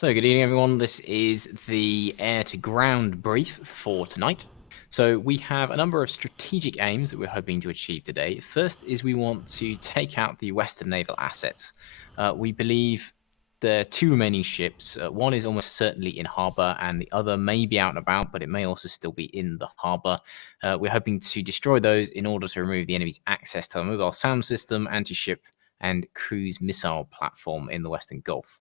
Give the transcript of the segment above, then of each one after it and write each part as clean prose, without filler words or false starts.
So, good evening, everyone. This is the air to ground brief for tonight. So, we have a number of strategic aims that we're hoping to achieve today. First is we want to take out the Western naval assets. We believe there are two remaining ships. One is almost certainly in harbour, and the other may be out and about, but it may also still be in the harbour. We're hoping to destroy those in order to remove the enemy's access to the mobile sound system, anti-ship, and cruise missile platform in the Western Gulf.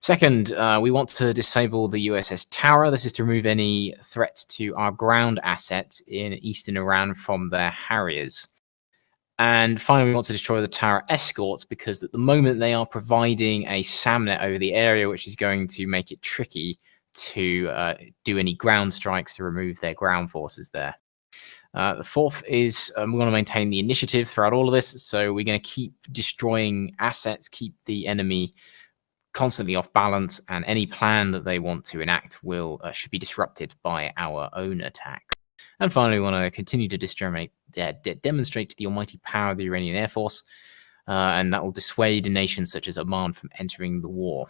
Second, we want to disable the USS Tower. This is to remove any threat to our ground assets in eastern Iran from their Harriers. And finally, we want to destroy the Tower escorts because at the moment they are providing a SAMnet over the area, which is going to make it tricky to do any ground strikes to remove their ground forces there. The fourth is we want to maintain the initiative throughout all of this. So we're going to keep destroying assets, keep the enemy constantly off balance, and any plan that they want to enact should be disrupted by our own attacks. And finally, we want to continue to demonstrate the almighty power of the Iranian Air Force, and that will dissuade nations such as Oman from entering the war.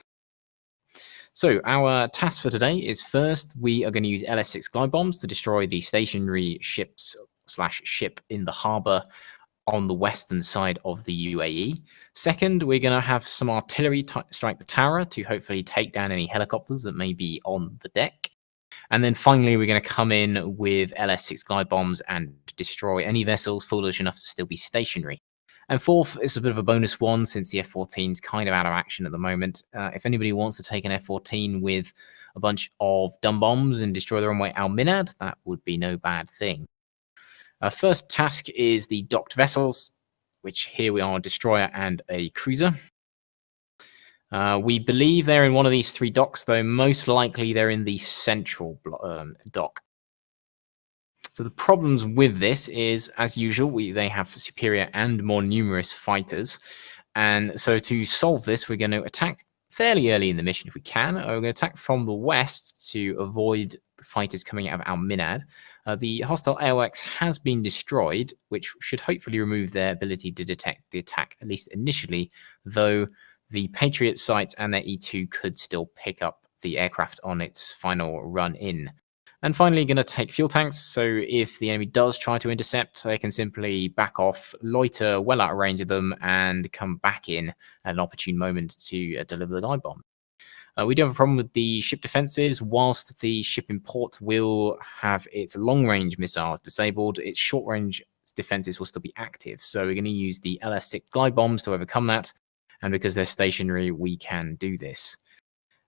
So our task for today is first, we are going to use LS-6 glide bombs to destroy the stationary ship in the harbour on the western side of the UAE. Second, we're going to have some artillery strike the tower to hopefully take down any helicopters that may be on the deck. And then finally, we're going to come in with LS-6 glide bombs and destroy any vessels foolish enough to still be stationary. And fourth is a bit of a bonus one since the F-14 is kind of out of action at the moment. If anybody wants to take an F-14 with a bunch of dumb bombs and destroy the runway Al-Minad, that would be no bad thing. First task is the docked vessels, which here we are a destroyer and a cruiser. We believe they're in one of these three docks, though most likely they're in the central dock. So the problems with this is, as usual, they have superior and more numerous fighters. And so to solve this, we're going to attack fairly early in the mission if we can. We're going to attack from the west to avoid the fighters coming out of Al-Minad. The hostile AOX has been destroyed, which should hopefully remove their ability to detect the attack, at least initially, though the Patriot sites and their E2 could still pick up the aircraft on its final run in. And finally, going to take fuel tanks, so if the enemy does try to intercept, they can simply back off, loiter well out of range of them, and come back in at an opportune moment to deliver the glide bomb. We do have a problem with the ship defenses. Whilst the ship in port will have its long-range missiles disabled, its short-range defenses will still be active. So we're going to use the LS-6 glide bombs to overcome that. And because they're stationary, we can do this.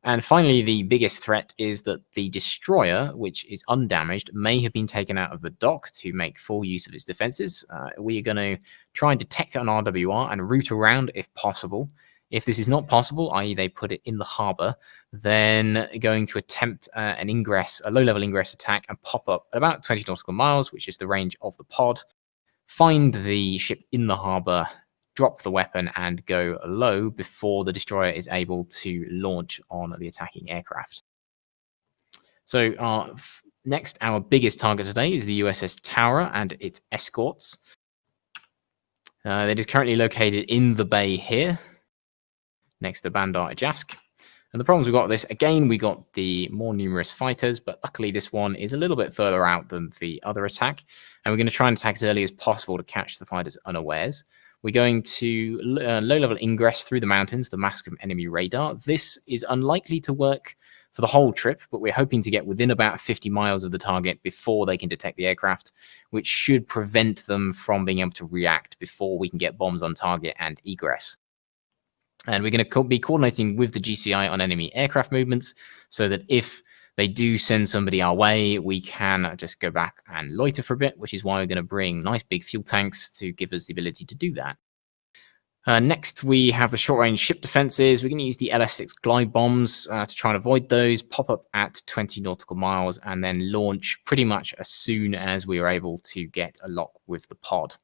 And finally, the biggest threat is that the destroyer, which is undamaged, may have been taken out of the dock to make full use of its defenses. We are going to try and detect it on RWR and route around if possible. If this is not possible, i.e. they put it in the harbour, then going to attempt a low-level ingress attack and pop up at about 20 nautical miles, which is the range of the pod, find the ship in the harbour, drop the weapon, and go low before the destroyer is able to launch on the attacking aircraft. So next, our biggest target today is the USS Tower and its escorts. It is currently located in the bay here, next to Bandar Ajask. And the problems we've got with this, again, we got the more numerous fighters, but luckily this one is a little bit further out than the other attack. And we're going to try and attack as early as possible to catch the fighters unawares. We're going to low-level ingress through the mountains, the mask from enemy radar. This is unlikely to work for the whole trip, but we're hoping to get within about 50 miles of the target before they can detect the aircraft, which should prevent them from being able to react before we can get bombs on target and egress. And we're going to be coordinating with the GCI on enemy aircraft movements so that if they do send somebody our way, we can just go back and loiter for a bit, which is why we're going to bring nice big fuel tanks to give us the ability to do that. Next, we have the short-range ship defenses. We're going to use the LS-6 glide bombs to try and avoid those, pop up at 20 nautical miles, and then launch pretty much as soon as we are able to get a lock with the pod.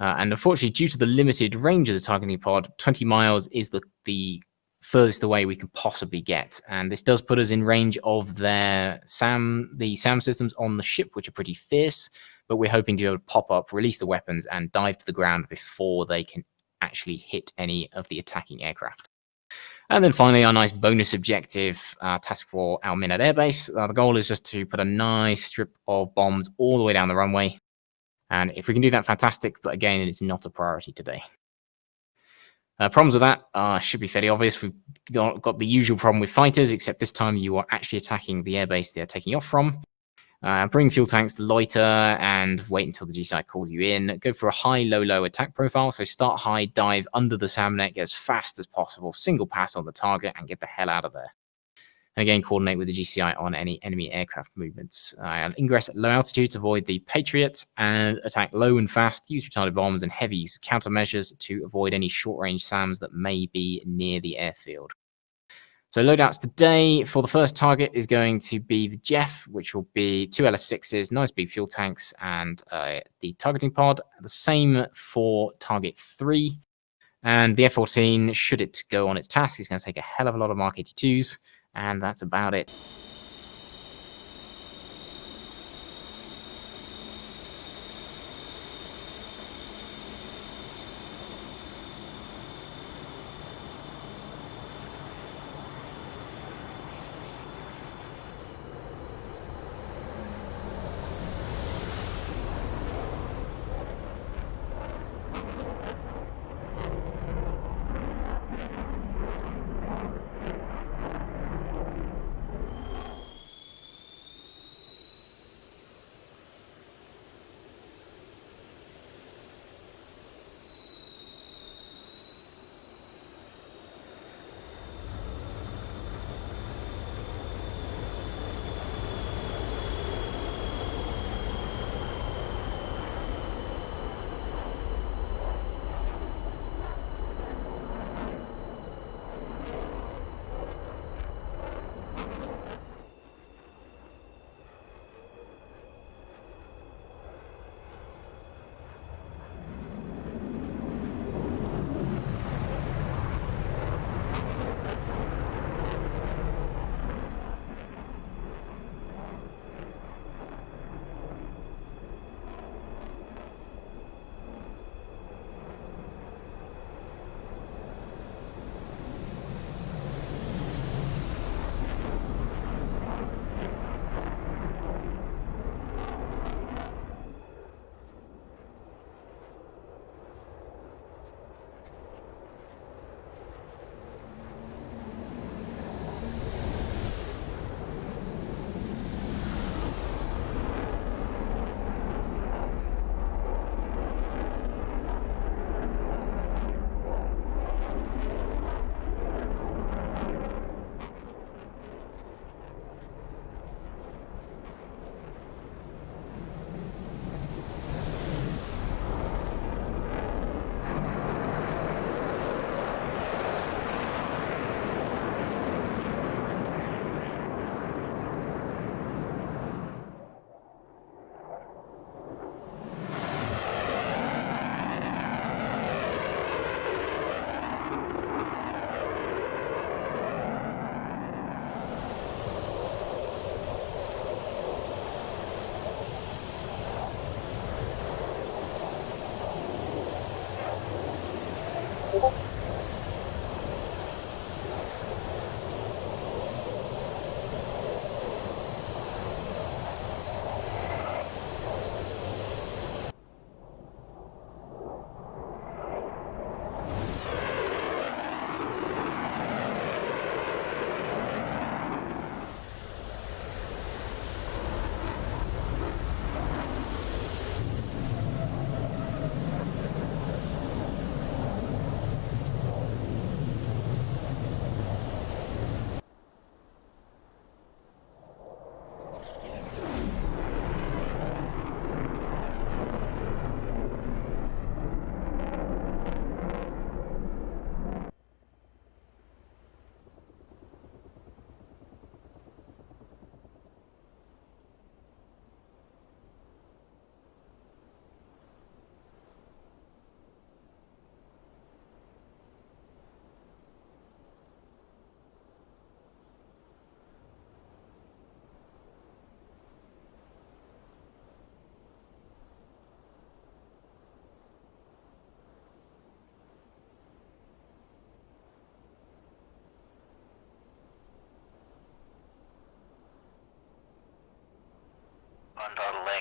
And unfortunately, due to the limited range of the targeting pod, 20 miles is the furthest away we can possibly get. And this does put us in range of the SAM systems on the ship, which are pretty fierce. But we're hoping to be able to pop up, release the weapons, and dive to the ground before they can actually hit any of the attacking aircraft. And then finally, our nice bonus objective task for our Minute Airbase. The goal is just to put a nice strip of bombs all the way down the runway. And if we can do that, fantastic. But again, it is not a priority today. Problems with that should be fairly obvious. We've got the usual problem with fighters, except this time you are actually attacking the airbase they're taking off from. Bring fuel tanks to loiter and wait until the GCI calls you in. Go for a high, low, low attack profile. So start high, dive under the salmonette, get as fast as possible, single pass on the target, and get the hell out of there. And again, coordinate with the GCI on any enemy aircraft movements. Ingress at low altitude to avoid the Patriots and attack low and fast. Use retarded bombs and heavy use of countermeasures to avoid any short-range SAMs that may be near the airfield. So loadouts today for the first target is going to be the Jeff, which will be 2 LS6s, nice big fuel tanks, and the targeting pod. The same for target 3. And the F-14, should it go on its task, is going to take a hell of a lot of Mark 82s. And that's about it.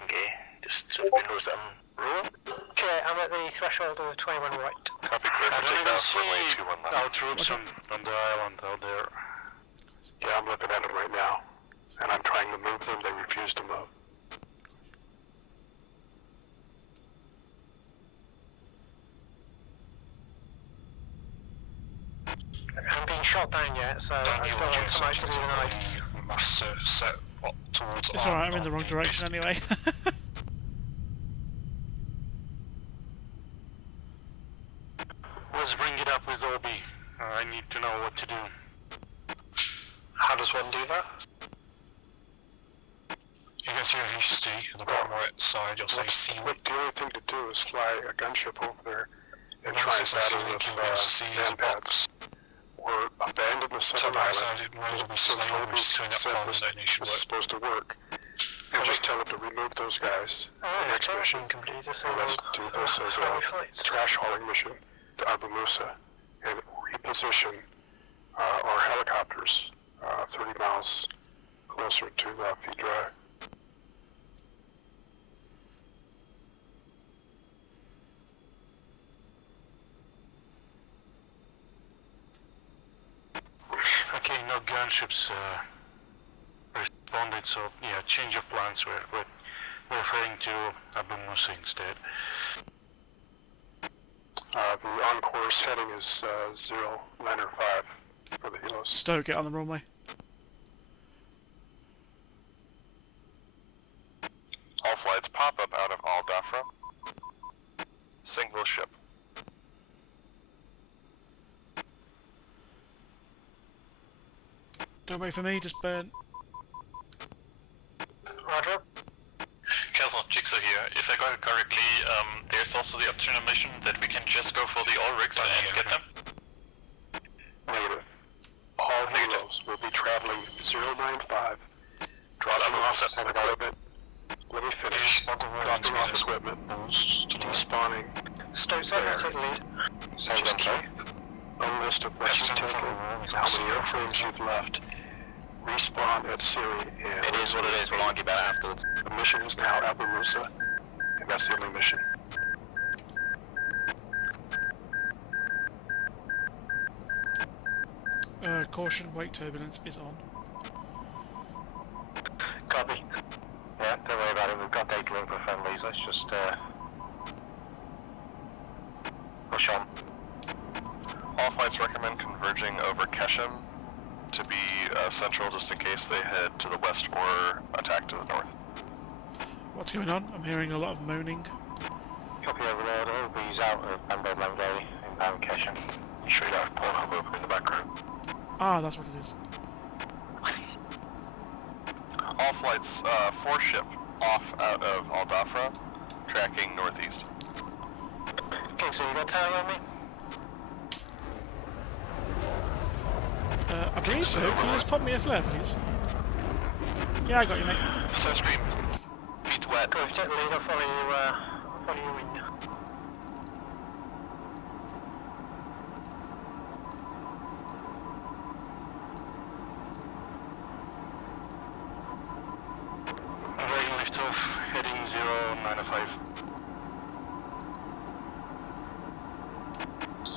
Yankee. Just sort of knows that I'm rolling. Okay, I'm at the threshold of 21 right. Copy, clear for takeoff, runway 21 left. Our troops on the island out there. Yeah, I'm looking at them right now. And I'm trying to move them, they refuse to move. I'm being shot down yet, so I don't want to come out to the denied. We must set up towards It's alright, I'm in the wrong direction anyway. Let's bring it up with Obi. I need to know what to do. How does one do that? You can see a HST on the bottom right side, you'll see C. The only thing to do is fly a gunship over there and try and battle with man pads. Or abandon the southern island. So Obi said this is supposed to work. And just tell it to remove those guys. The next mission, completed. and let's do this as a trash hauling mission to Abu Musa and reposition our helicopters 30 miles closer to Feed Drive. Okay, no gunships responded, so yeah, change of plans. We're referring to Abu Musa instead. The on-course heading is 095 for the helos. Stoke, get on the runway. All flights pop up out of Al Dhafra. Single ship. Don't wait for me, just burn. Roger. Castle, Jigsaw here. If I got it correctly, there's also the optional mission that we can just go for the all rigs and get them. Negative. All helos will be traveling 095. Dropping off equipment. Let me finish. Dropping off equipment. Spawning. Stoke 7, take the lead. Just keep a list of what you've taken, how many airframes you've left. Respawn at Siri, and it is what it is. We'll argue about it afterwards. The mission is now Abu Musa, and that's the only mission. Caution, wake turbulence is on. Copy. Yeah, don't worry about it. We've got data link for friendlies. Let's just push on. All flights recommend converging over Keshem to be central, just in case they head to the west or attack to the north. What's going on? I'm hearing a lot of moaning. Copy over there. Obi's out of Bambo Langay inbound Keshem. You sure you don't have Pornhub open in the background? Ah, that's what it is. All flights, 4-ship off out of Al Dhafra, tracking northeast. Okay, so you got tower on me? I believe so. Can you just pop me a flare, please? Yeah, I got you, mate. So stream. Feet wet. Go, take the lead, I'll follow you in. Ready lift off, heading 095.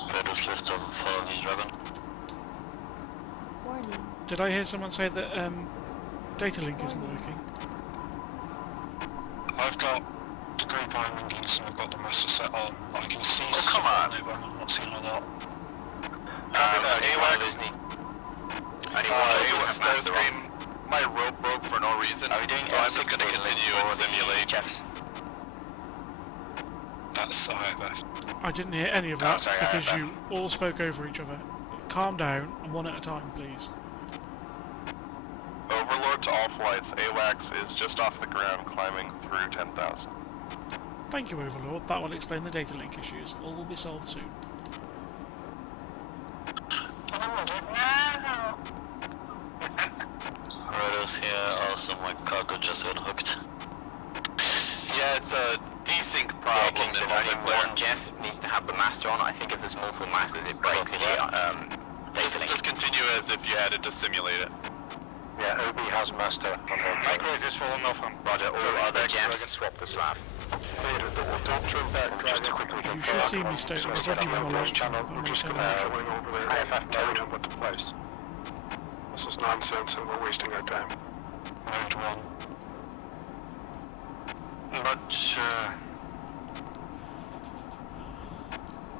Status lift off for the Dragon. Warning. Did I hear someone say that data link isn't working? I've got the group I'm in and I've got the master set on. I can see come on. but I'm not seeing a lot. Starscream, my rope broke for no reason. Are we doing so I'm just going to continue and simulate. That's IFF. I didn't hear any of that sorry, because I- you all spoke over each other. Calm down and one at a time, please. Overlord to all flights, AWACS is just off the ground climbing through 10,000. Thank you, Overlord. That will explain the data link issues. All will be solved soon. Rados here, also my cargo just got hooked. Yeah, it's a desync problem. Kingston, only one Jeff needs to have the master on. I think if there's multiple masters, it breaks the data link. Just continue as if you had it to simulate it. Yeah, OB has master on the My grid is full enough on. Roger, all other jets swap the slab. You should see me state that there's nothing on the lights on, but I'm going to turn them off. IFF mode and what the place. This is nonsense and we're wasting our time. Mode 1. But,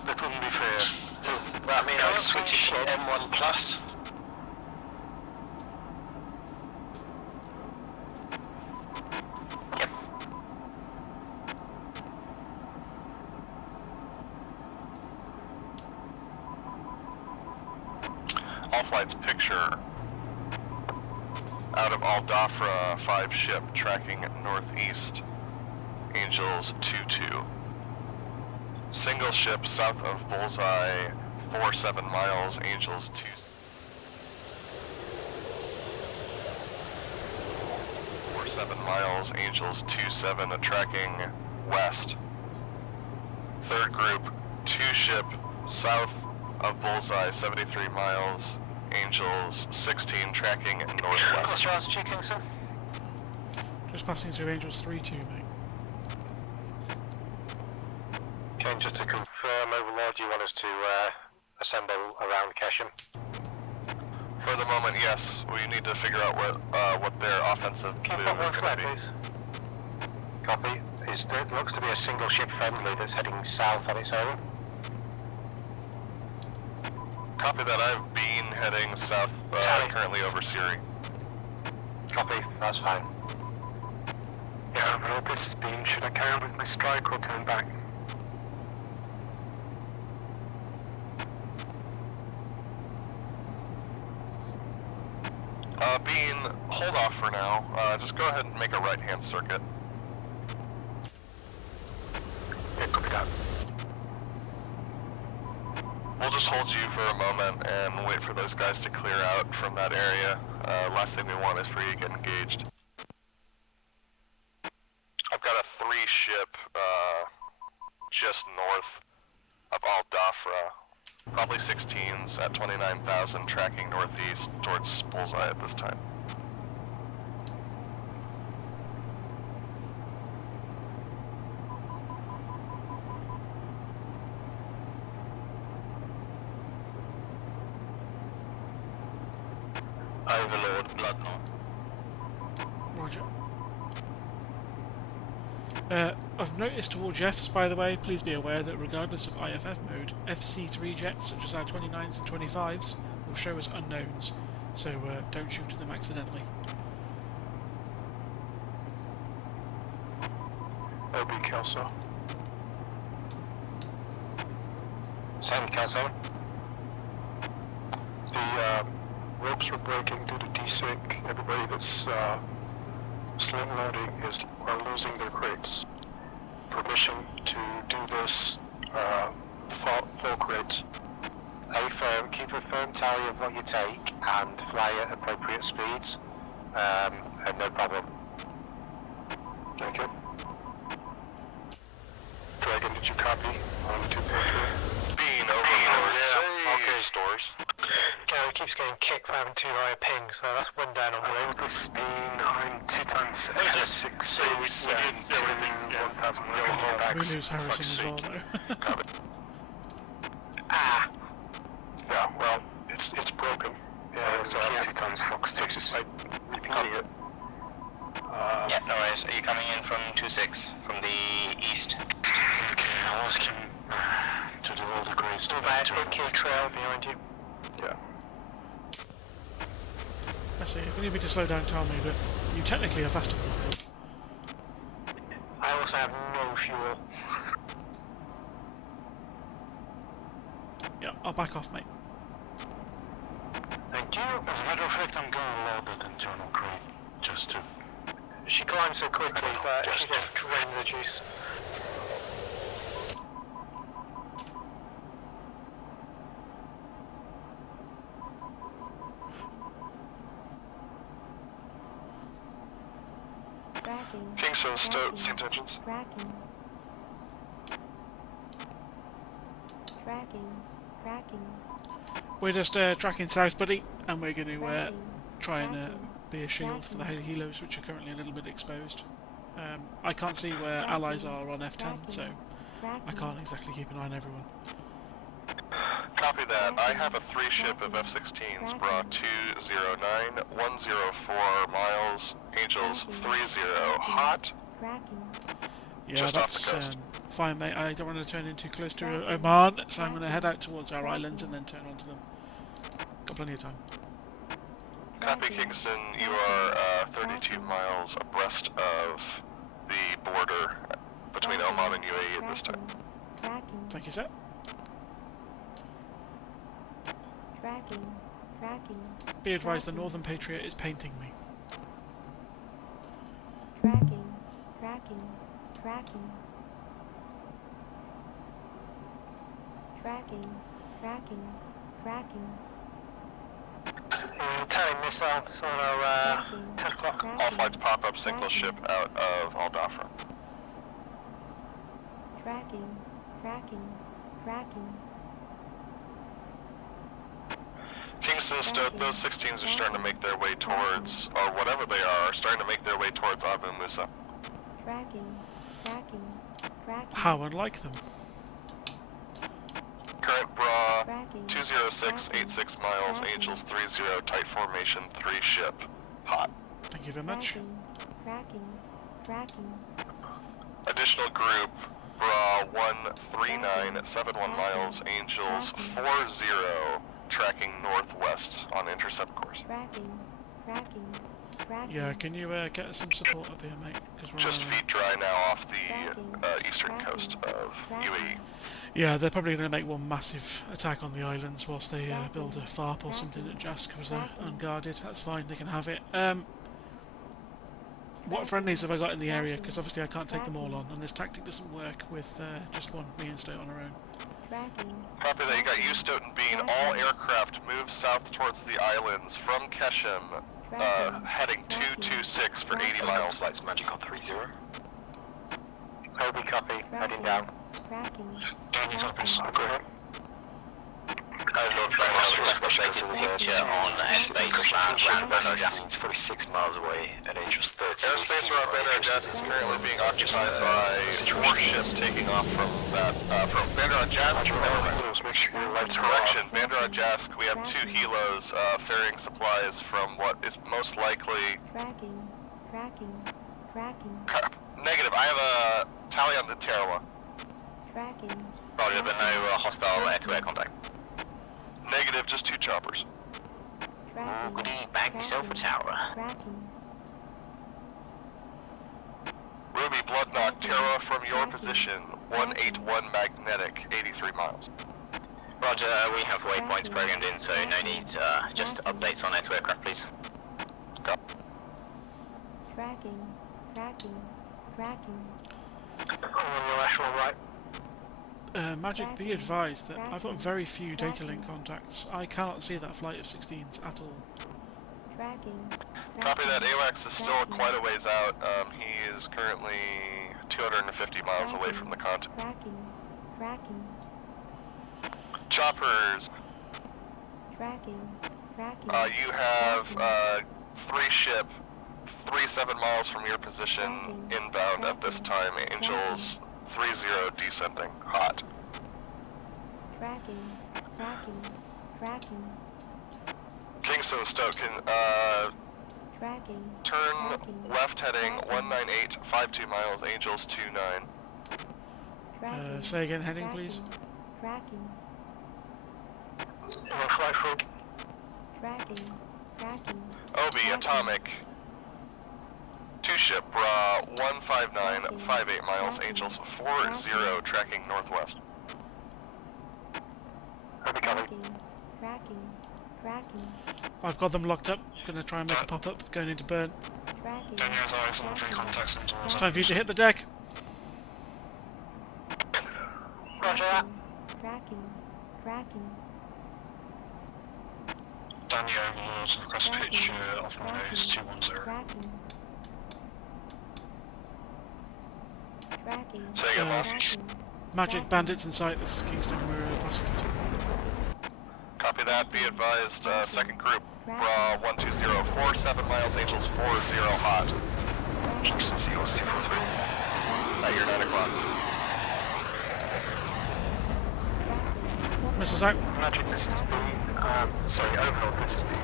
that wouldn't be fair. That means I switch to shed M1 plus. Yep. All flights picture out of Al-Dhafra 5 ship tracking northeast, Angels 2-2. Single ship south of Bullseye 4-7 miles, Angels 4-7 miles, Angels 2-7 tracking west. Third group, 2 ship south of Bullseye 73 miles, Angels 16 tracking northwest. Charles checking, sir. Just passing through Angels 3-2, mate. Okay, just to confirm, Overlord, you want us to assemble around Kesham? For the moment, yes. We need to figure out what their offensive move is going to be. Copy. It looks to be a single ship friendly that's heading south on its own. Copy that. I've been heading south, currently over Siri. Copy, that's fine. Yeah, well, this is Bean. Should I carry on with my strike or turn back? Bean, hold off for now. Just go ahead and make a right-hand circuit. Yeah, copy that. We'll just hold you for a moment and wait for those guys to clear out from that area. Last thing we want is for you to get engaged. I've got a 3-ship just north of Al-Dhafra, probably 16s at 29,000 tracking northeast towards Bullseye at this time. Overlord, Bloodknot. Roger. I've noticed towards Jeffs, by the way, please be aware that regardless of IFF mode, FC3 jets, such as our 29s and 25s, will show as unknowns, so don't shoot at them accidentally. OB Kelso. Same, Kelso. The ropes were breaking due to desync. Everybody that's slim loading are losing their crates. Permission to do this full crates. Keep a firm tally of what you take and fly at appropriate speeds. And no problem. Thank you. Dragon, did you copy on 2.3? Bean, Overlord, Yeah, okay. stores. Gary keeps getting kicked for having too high a ping, so that's one down on the road. This Bean, I'm 2 times 6, we did everything, 1,000 We lose Harrison as well, though. Ah! Yeah, well, it's broken. Yeah, so yeah. 2 tons Fox 6 is like repeating it. Yeah, no worries. Are you coming in from 2-6, from the east? Okay, I'll ask him to do all the grades. Still bad, big kill trail behind you. Yeah. I see, if you need me to slow down, tell me, but you technically are faster than I am. I also have no fuel. Yeah, I'll back off, mate. Thank you. As a matter of fact, I'm going to load that internal crate just to... She climbs so quickly, but she gets rain reduce. Tracking. Kingston, Tracking. same engines. Tracking. Tracking. Tracking. We're just tracking south, buddy, and we're going to Tracking. try and Tracking. be a shield for the helos, which are currently a little bit exposed. I can't see where allies are on F10, so I can't exactly keep an eye on everyone. Copy that. I have a 3-ship of F-16s, Bra 209, 104 miles, Angels 30, hot. Yeah, Just off the that's coast. fine, mate. I don't want to turn in too close to Oman, so I'm going to head out towards our islands and then turn onto them. Got plenty of time. Copy, Kingston. You are 32 miles abreast of the border between Oman and UAE at this time. Thank you, sir. Be advised, the Northern Patriot is painting me. Carrying missiles on our 10 o'clock. All flights pop up single ship out of Al Dhafra. Kingston Stoke, those 16s are starting to make their way towards, or whatever they are starting to make their way towards Abu Musa. How unlike them. Current Bra 206, 86 miles, Angels 30, tight formation, 3-ship, hot. Thank you very much. Additional group, Bra 139, 71 miles, Angels 40, tracking northwest on intercept course. Yeah, can you get some support up here, mate? Because we're Just on, feet dry now off the eastern coast of UAE. yeah, they're probably going to make one massive attack on the islands whilst they build a FARP or something at Jask because they're unguarded. That's fine, they can have it. What friendlies have I got in the area? Because obviously I can't take them all on, and this tactic doesn't work with just one, me and Stoat on our own. Copy that, you got you, Stoughton Bean. All aircraft move south towards the islands from Keshem, heading 226 for 80 miles. Flights Magic on 30. Kobe, copy. Heading down. Danny copies. Go ahead. Overlord Trainer, Perspective on airspace around Bernard Jackson, 46 miles away at Angels 30. Airspace around Bandar Jask is currently being occupied by warships taking off from Bandar Jask. Make sure your lights are Correction, off. Bandar Jask, we have 2 helos ferrying supplies from what is most likely... Negative, I have a tally on the Tarawa. Roger, but no hostile air-to-air contact. Negative, just 2 choppers. Good evening, bag yourself a tower. Ruby, Bloodknock, Terra from your position, 181 magnetic, 83 miles. Roger, we have waypoints programmed in, so no need, just updates on air-to-air craft, please. Go. On your actual right. Magic, be advised that I've got very few data link contacts. I cannot see that flight of 16s at all. Copy that, AWACS is still quite a ways out. He is currently 250 miles away from the contact. Choppers. You have 3-ship, 37 miles from your position, inbound at this time. Angels 30 descending, hot. Kingston Stoke, turn left heading 198, 52 miles, Angels 29. Say again, heading please. Obi, Atomic. 2-ship, Bra 159, 58 miles, Angels 40, tracking northwest. I've got them locked up. Gonna try and make a pop-up. Going into burn. Daniel's eyes on 3 contacts and Time for you to hit the deck. Roger that. Daniel Overlords, request pitch off my nose 210. Say again, boss. Magic bandits in sight. This is Kingston. We're prosecuting. Copy Copy that. Be advised, second group. 120, 47 miles, Angels 40 hot. Kingston Seal 243. At your 9 o'clock. Missiles out. Magic, this is B. Sorry, overlord, this is B.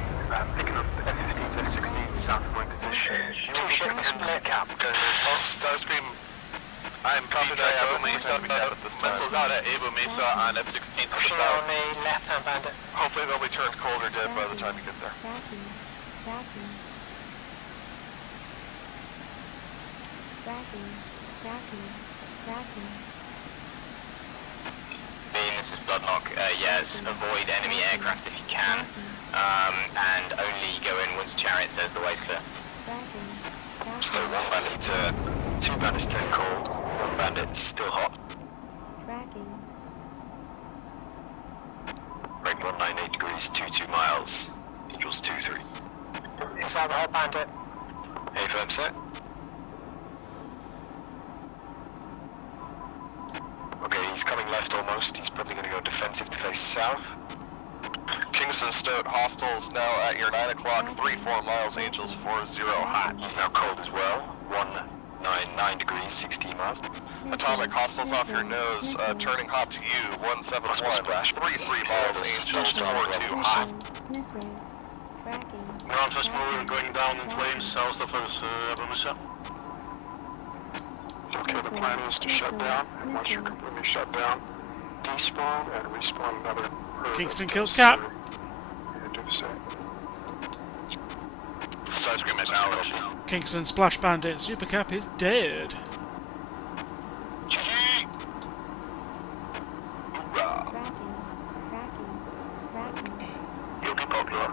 Picking up F-15, F-16, south of my position. Two ship split cap. Starscream, I'm Peter Abu Mesa. Missiles out at Abu Mesa on F-16 to the Pushing south. on the left-hand bandit. Hopefully they'll be turned cold or dead by the time you get there. This is Bloodhawk. Yes, avoid enemy aircraft if you can, and only go in once Chariot says the way's clear. So one bandit, two bandits turned cold, one bandit still hot. Right 198 degrees, 22 miles, equals 23. Inside the whole bandit. A firm set. Okay, he's coming left almost. He's probably going to go defensive to face south. Kingston Stoat, hostiles now at your 9 o'clock, 34 miles, Angels 40 hot. He's now cold as well, 199 degrees, 16 miles. Atomic, hostiles off your nose, turning hot to you, 171, 33 miles, Angels 42 hot. Ground first moving, going down in flames, south of us, Abu Musa. Okay, the plan is to shut down, and once you're completely shut down, despawn and respawn another herd. Kingston killed Cap. And do the same. Starscream acknowledged. Kingston Splash Bandit. Super Cap is dead. Hoorah! You'll be popular.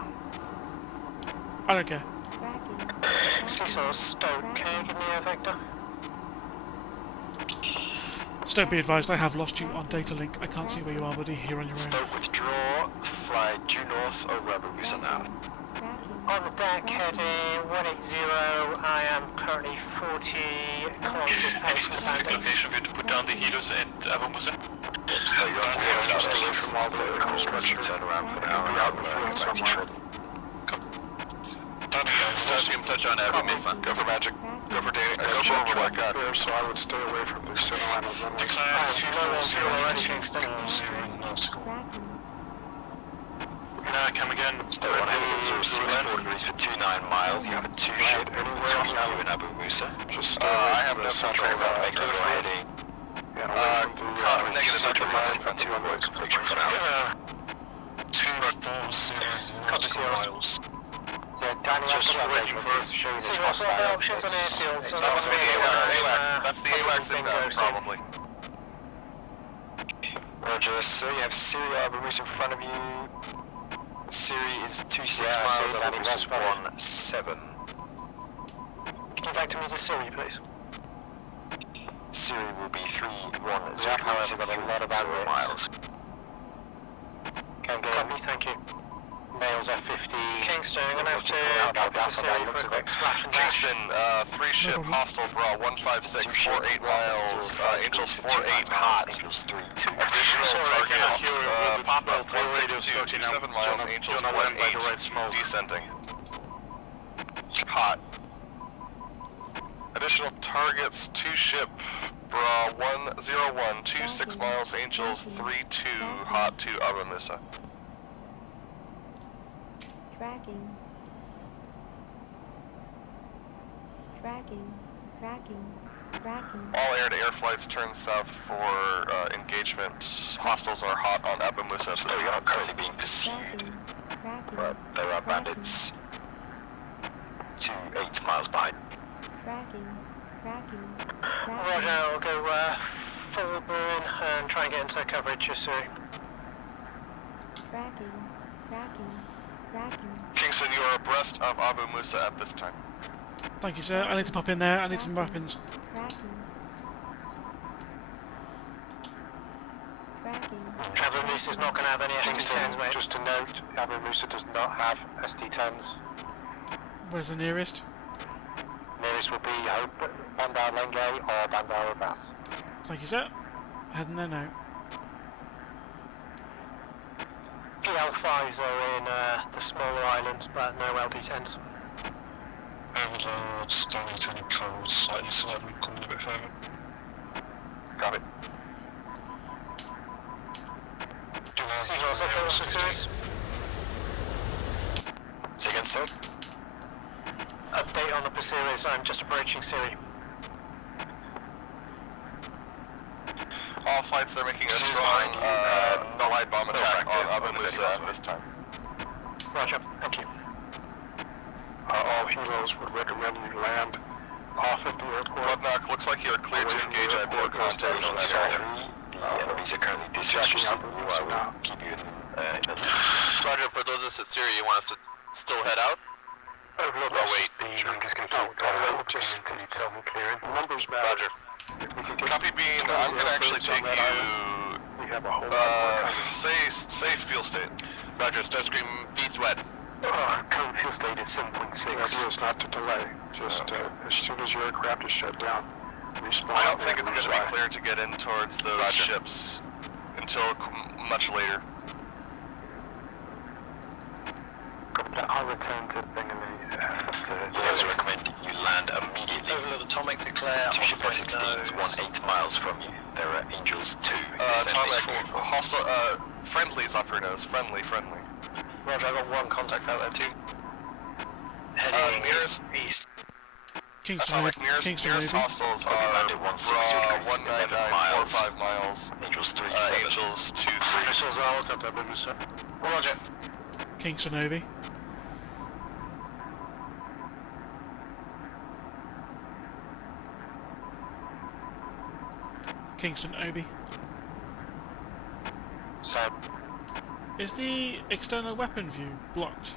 I don't care. Cecil Stoke, can you give me a vector? Stoke, be advised, I have lost you on data link. I can't see where you are, buddy. You're on your own. Stoke withdraw, fly due north over Abu Musa now. On the deck, heading 180, I am currently 40 kilometers past the bandit. Location for you to put down the heaters at Abu Musa. You're on the way away from all the construction, turn around for an hour and out somewhere. Starscream, touch on Abu Mesa. Go for magic. Go for Danny. Go for overlap. There, so I would stay away from the center line of Come again. Stay 29 miles. You have a two-ship anywhere you in Abu Musa. Just I have no control about heading. Negative central miles. Got 2 avoid completion for now. 2 miles. Yeah, Danny, Just waiting for us to show you this what's the options on airfield? So That must be the AWAC. That's the AWAC inbound, probably. Roger, so you have Siri Abu Musa in front of you. Siri is 26 miles, Abu Musa 17. Can you back to me to Siri, please? Siri will be 310. However, got a lot of bandwidth. Miles. Copy, thank you. Males are 50. Kingston, I'm going to have to copy to Siri for a quick splash and dash. Kingston, 3-ship hostile bra 156, 48 miles, Angels 48 hot. Angels 32. Additional target, pop-up 162, 7 miles, Angels 18, descending. Hot. Additional targets, 2-ship bra 101, 26 miles, Angels 32, hot to Abu Musa. All air-to-air flights turn south for engagement. Hostiles are hot on Abu Musa, so you're not currently being pursued. But there are bandits 8 miles behind. Roger, I'll go forward burn and try and get into coverage just so. Kingston, you are abreast of Abu Musa at this time. Thank you, sir. I need to pop in there. I need some weapons. Abu Musa's not going to have any ST-10s, mate. Just to note, Abu Musa does not have ST-10s. Where's the nearest? Nearest will be Bandar Lenge or Bandar Abbas. Thank you, sir. Heading there now. PL5s are in the smaller islands, but no LD10s. Overlords, don't need any codes, slightly slightly, coming a bit further. Got it. Seagulls up on Pursuers. Say again, sir? Update on the Pursuers, I'm just approaching Siri. All flights are making a strong light bomb attack on Abu Musa this time. Roger, thank you. All helos would recommend you land off at the airport. Bloodknock, looks like you're clear to engage at board contact on that area. Enemies are currently discharging out the I will keep you in Roger, for those of us at Syria, you want us to still head out? Oh, wait. I'm just going to just until you tell me clearing. Numbers matter. Roger. Copy beam, I'm going to actually take you... We have a whole lot more safe fuel state. Roger, Starscream, feeds wet. Current fuel state is 7.6. The idea is not to delay. Just as soon as your aircraft is shut down, respawn. I don't think it's going to be clear to get in towards those ships until much later. I'll return to Binghamton. I recommend you land immediately. Overlord Atomic declare Ship is 18 miles from you. There are Angels 2. Atomic, hostile, friendly is operators. Friendly. Roger, I've got one contact out there too. Heading meters east. Kingston, Kingston nearest maybe. hostiles are 199.45 miles. Angels 3. Angels 2, 3. Missiles out at Abu Musa. Roger. Kingston Obi. Kingston Obi. So, Is the external weapon view blocked?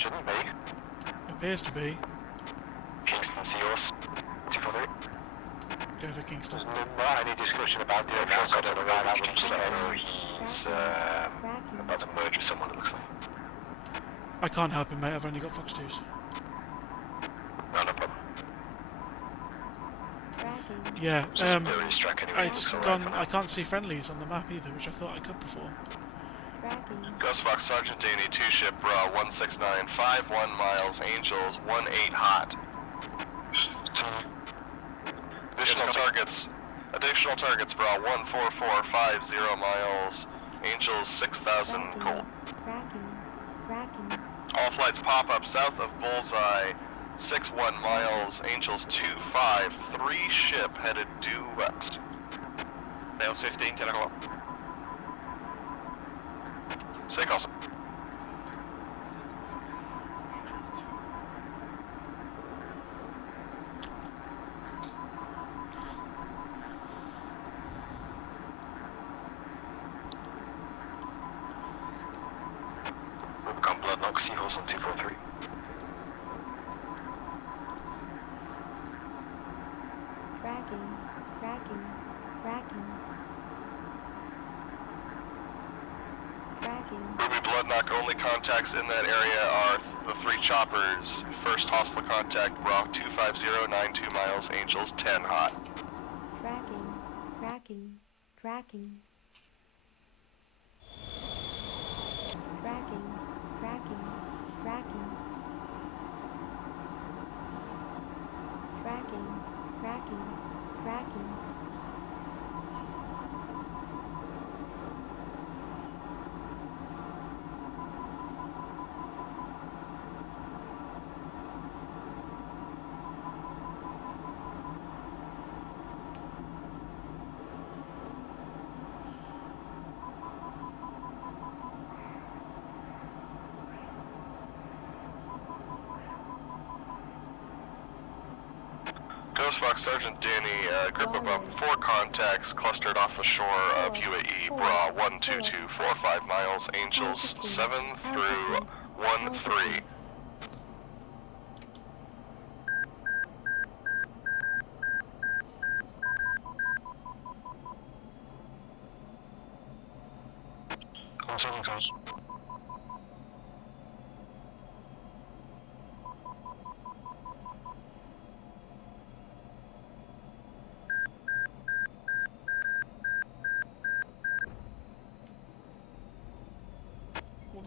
Shouldn't be. Appears to be. Kingston Seals. 243. Go for Kingston. There's not any discussion about the aircraft. I don't know why that was he's about to merge with someone, it looks like. I can't help him, mate. I've only got Fox 2s. No problem. Yeah, Don't really strike anyway, it it's looks alright gone. for now. I can't see friendlies on the map either, which I thought I could before. Ghost Fox Sergeant Danny, 2 ship, bra 169, 51 miles, Angels, 18 hot. Additional targets, bra 14450 miles, Angels 6000, cold. All flights pop up south of Bullseye, 61 miles, Angels 25, 3 ship headed due west. Nails 15, 10 o'clock. Say Carlson. Rubicon Bloodknock, Seahorse on 243. Ruby Bloodknock, only contacts in that area are the 3 choppers. First hostile contact, bra 250, 92 miles, Angels 10 hot. Ghost Fox Sergeant Danny, group of about 4 contacts clustered off the shore of UAE, bra 12245 miles, Angels 7 through 13.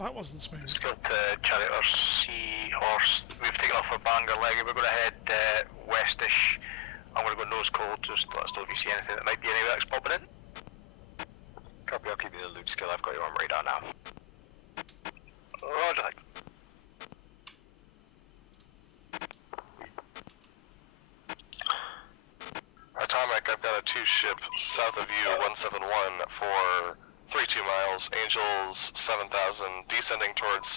that wasn't smooth. Still to Chariot Seahorse. We've taken off for Bangor Leggy. We're going to head westish. I'm going to go nose cold, just let us know if you see anything that might be any that's popping in. Copy, I'll keep you in the loop, Skill. I've got you on radar now. Roger that. Atomic, I've got a 2-ship south of you, 171 for 32 miles, Angels 7000, descending towards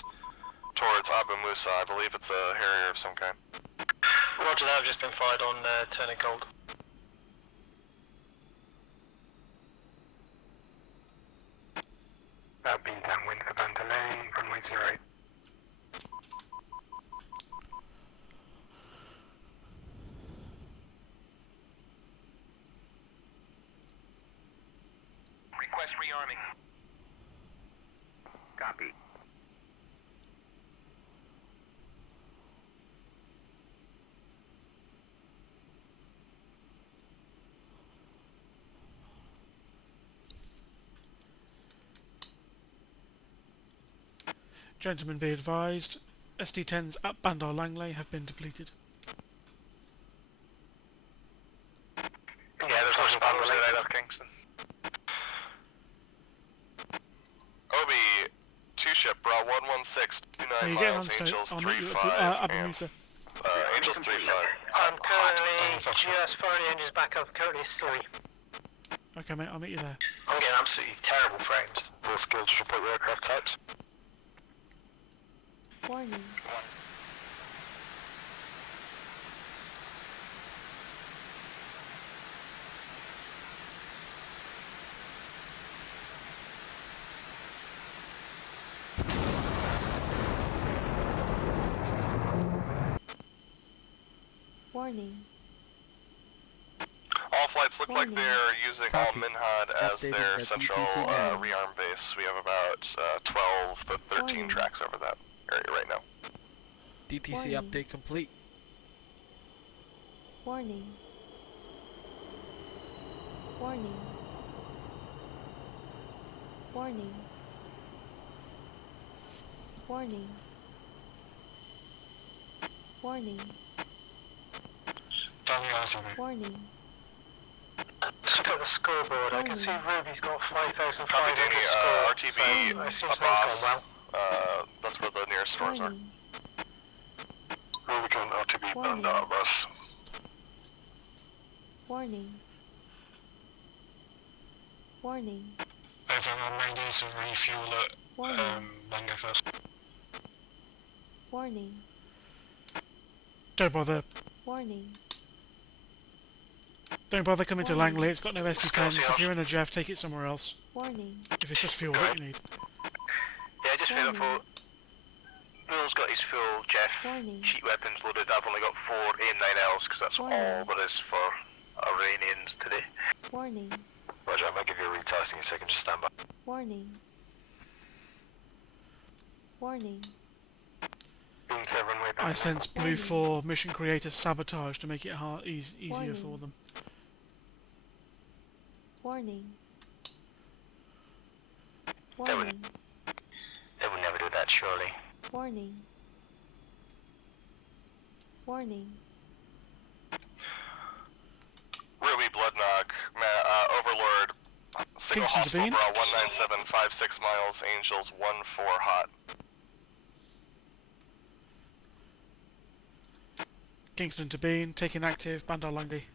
Abu Musa. I believe it's a Harrier of some kind. Roger that, I've just been fired on turning cold. Being downwind for Bandalay, runway 08. Request rearming. Copy. Gentlemen, be advised, SD-10s at Bandar Langley have been depleted. Yeah, there's no spanners either, Kingston. Obi, 2-ship, bra 116, 29 Are you miles, getting on Stoke? Angels I'll meet you 35, at Abu Musa. Angels 35. I'm currently just firing the engines back up, currently 3. Okay mate, I'll meet you there. I'm getting absolutely terrible frames. Full Skill, just report your aircraft types. Warning. Warning. All flights look like Warning. they're using Copy. Al-Minhad as Updating their the central DCS now. rearm base. We have about 12 to 13 Warning. tracks over that area right now. DTC Warning. update complete. Warning. Warning. Warning. Warning. Warning. Warning. Just got the scoreboard. I can see Ruby's got 5,500 Copy, Danny. score. RTB So I assume something's above. gone well. That's where the nearest stores are. Warning. Rubicon RTB Warning. Bandar bus. Warning. Warning. I might need to refuel at Warning. Bangor first. Warning. Don't bother. Warning. Don't bother coming to Warning. Langley, it's got no SD-10s. If you're in a Jeff, take it somewhere else. Warning. If it's just fuel that you need. Yeah, just feel Warning. for. Bill's got his full Jeff. Warning. Sheet weapons loaded. I've only got 4 AIM-9Ls because that's Warning. all there is for Iranians today. Warning. Roger, I might give you a retest in a second. Just stand by. Warning. Warning. Being to runway I back. sense Blue 4 mission creator sabotage to make it easier Warning. for them. Warning. would- Warning. They would never do that, surely. Warning. Warning. Ruby, Bloodknock, Overlord, single Kingston to hostile Bean. bra 19756 miles, Angels 14 hot. Kingston to Bean, taking active, Bandar Langley.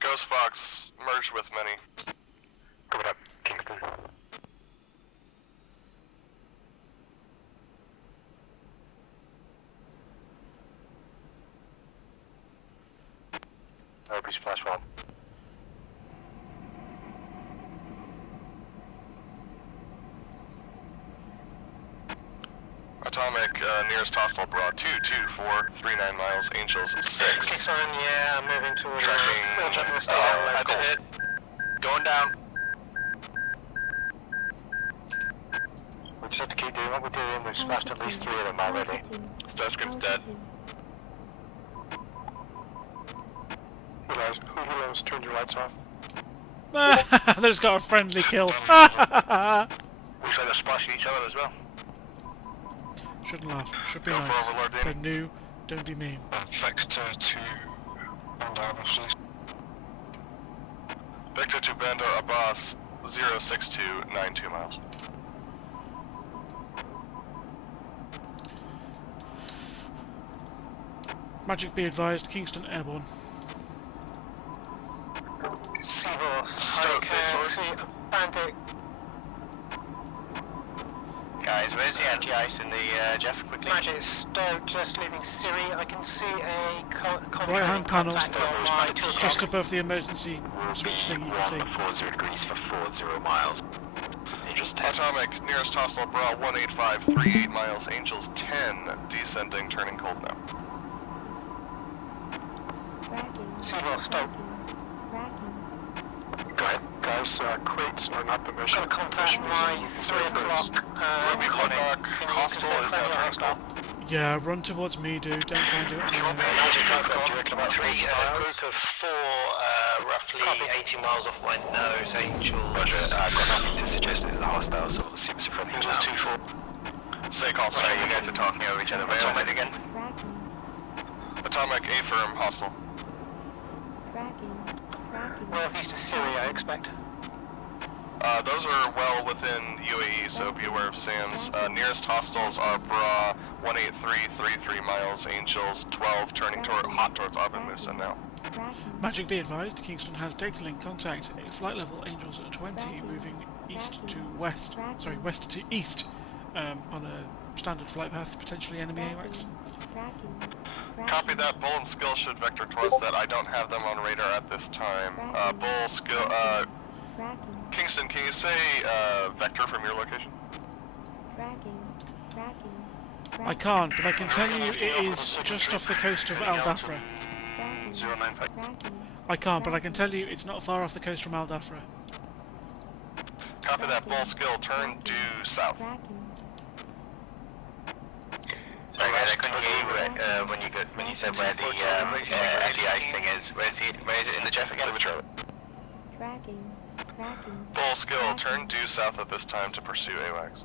Ghost Fox, merged with many. Coming up, Kingston. Ruby splash 1. Atomic, nearest hostile bra 22439 miles, Angels 6. Kicks on, yeah, I'm moving towards Tracking, Head Gold. ahead. Going down. We just have to keep doing what we're doing. We've smashed at least 3 of them already. Altitude. Starscream's dead. Altitude. Who turn your lights off. There's got a friendly kill. We've had a splash each each other as well. Shouldn't laugh. Should be Go for nice. Overlord, They're Damon. new. Don't be mean. Vector to Bandar, please. Vector to Bandar Abbas, 06292 miles. Magic be advised, Kingston airborne. Bandit. Guys, where's the anti-ice in the Jeff quickly? Magic Stoke, just leaving Siri. I can see a Right hand panel, just above the emergency switch thing you can see. 40 degrees for 40 miles. Atomic, nearest hostile bra 18538 miles, Angels 10, descending, turning cold now. Tracking. Seawall, Stoke. Tracking. Go ahead. Guys, crates are not permission. Got contact my 3 o'clock. Ruby Kodak, hostile is now turning cold. Yeah, run towards me, dude. Don't try and do it anyway. Group of 4, roughly 80 miles off my nose, Angel. Roger, got nothing to suggest it is a hostile, so we'll see from here now. 2-4. Say call, sorry, you guys are talking over each other. Atomic again. Tracking. Atomic, A-firm, hostile. Tracking. Tracking. Northeast of Syria, I expect. Those are well within UAE, so be aware of SAMs. Nearest hostiles are Bra 18333 miles, Angels 12, turning hot towards Abu Musa now. Tracking. Magic be advised, Kingston has data link contact. Flight level Angels at 20, moving east to west. Sorry, west to east on a standard flight path, potentially enemy AWACS. Tracking. Copy that. Bull and Skill should vector towards that. I don't have them on radar at this time. Bull, Skill, Tracking. Kingston, can you say vector from your location? Tracking. Tracking. I can't, but I can tell you it is just off the coast of Al Dhafra. Tracking. 095. Tracking. I can't, but I can tell you it's not far off the coast from Al Dhafra. Copy that. Bull, Skill, turn due south. Tracking. Sorry guys, I couldn't hear you when you said where the anti-ice thing is. Where is it in the Jeff again? Tracking. Tracking. Bull, Skill, turn due south at this time to pursue AWACS.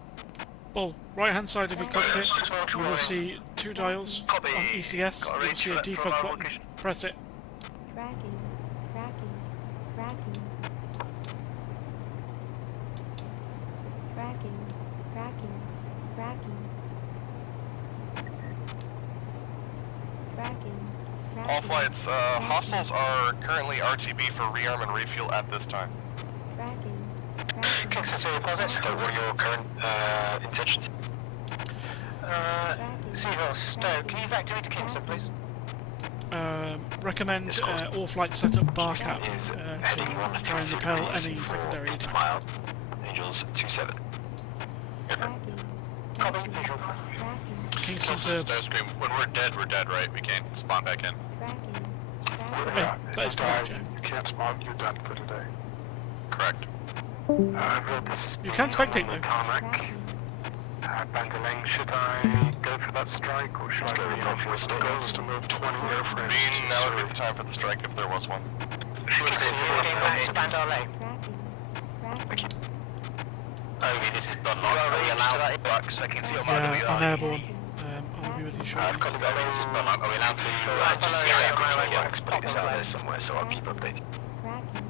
Bull, right hand side of your cockpit, you will see 2 dials on ECS. You will see a defog button. Press it. Tracking. Tracking. Tracking. Tracking. Tracking. Tracking. Tracking. All flights, hostiles are currently RTB for rearm and refuel at this time. Tracking. Tracking. Kingston, so what are your current intentions? Seawall, Stoke, can you evacuate to Kingston, please? Recommend all flights set up bar cap to try and repel any secondary attack. Miles, Angels 27. Tracking. Copy, Tracking. visual. Tracking. Kingston to... Starscream, when we're dead, right? We can't spawn back in. Tracking. Tracking. Hey, that is correct, yeah. You can't spawn, you're done for today. Correct. You can spectate though. Tracking. Bangalang, should I go for that strike or should I go for the goals to move 20 airframes? Bean, now would be the time for the strike if there was one. Back to Bandar Lake. Tracking. Tracking. Ovi, this is Bunlock. Are we allowed that AWACS? I can see your model. Yeah, I'm airborne. I'll be with you shortly. I've got the this is Bunlock. Are we allowed to AWACS? But it's out there somewhere, so I'll keep updated. Tracking.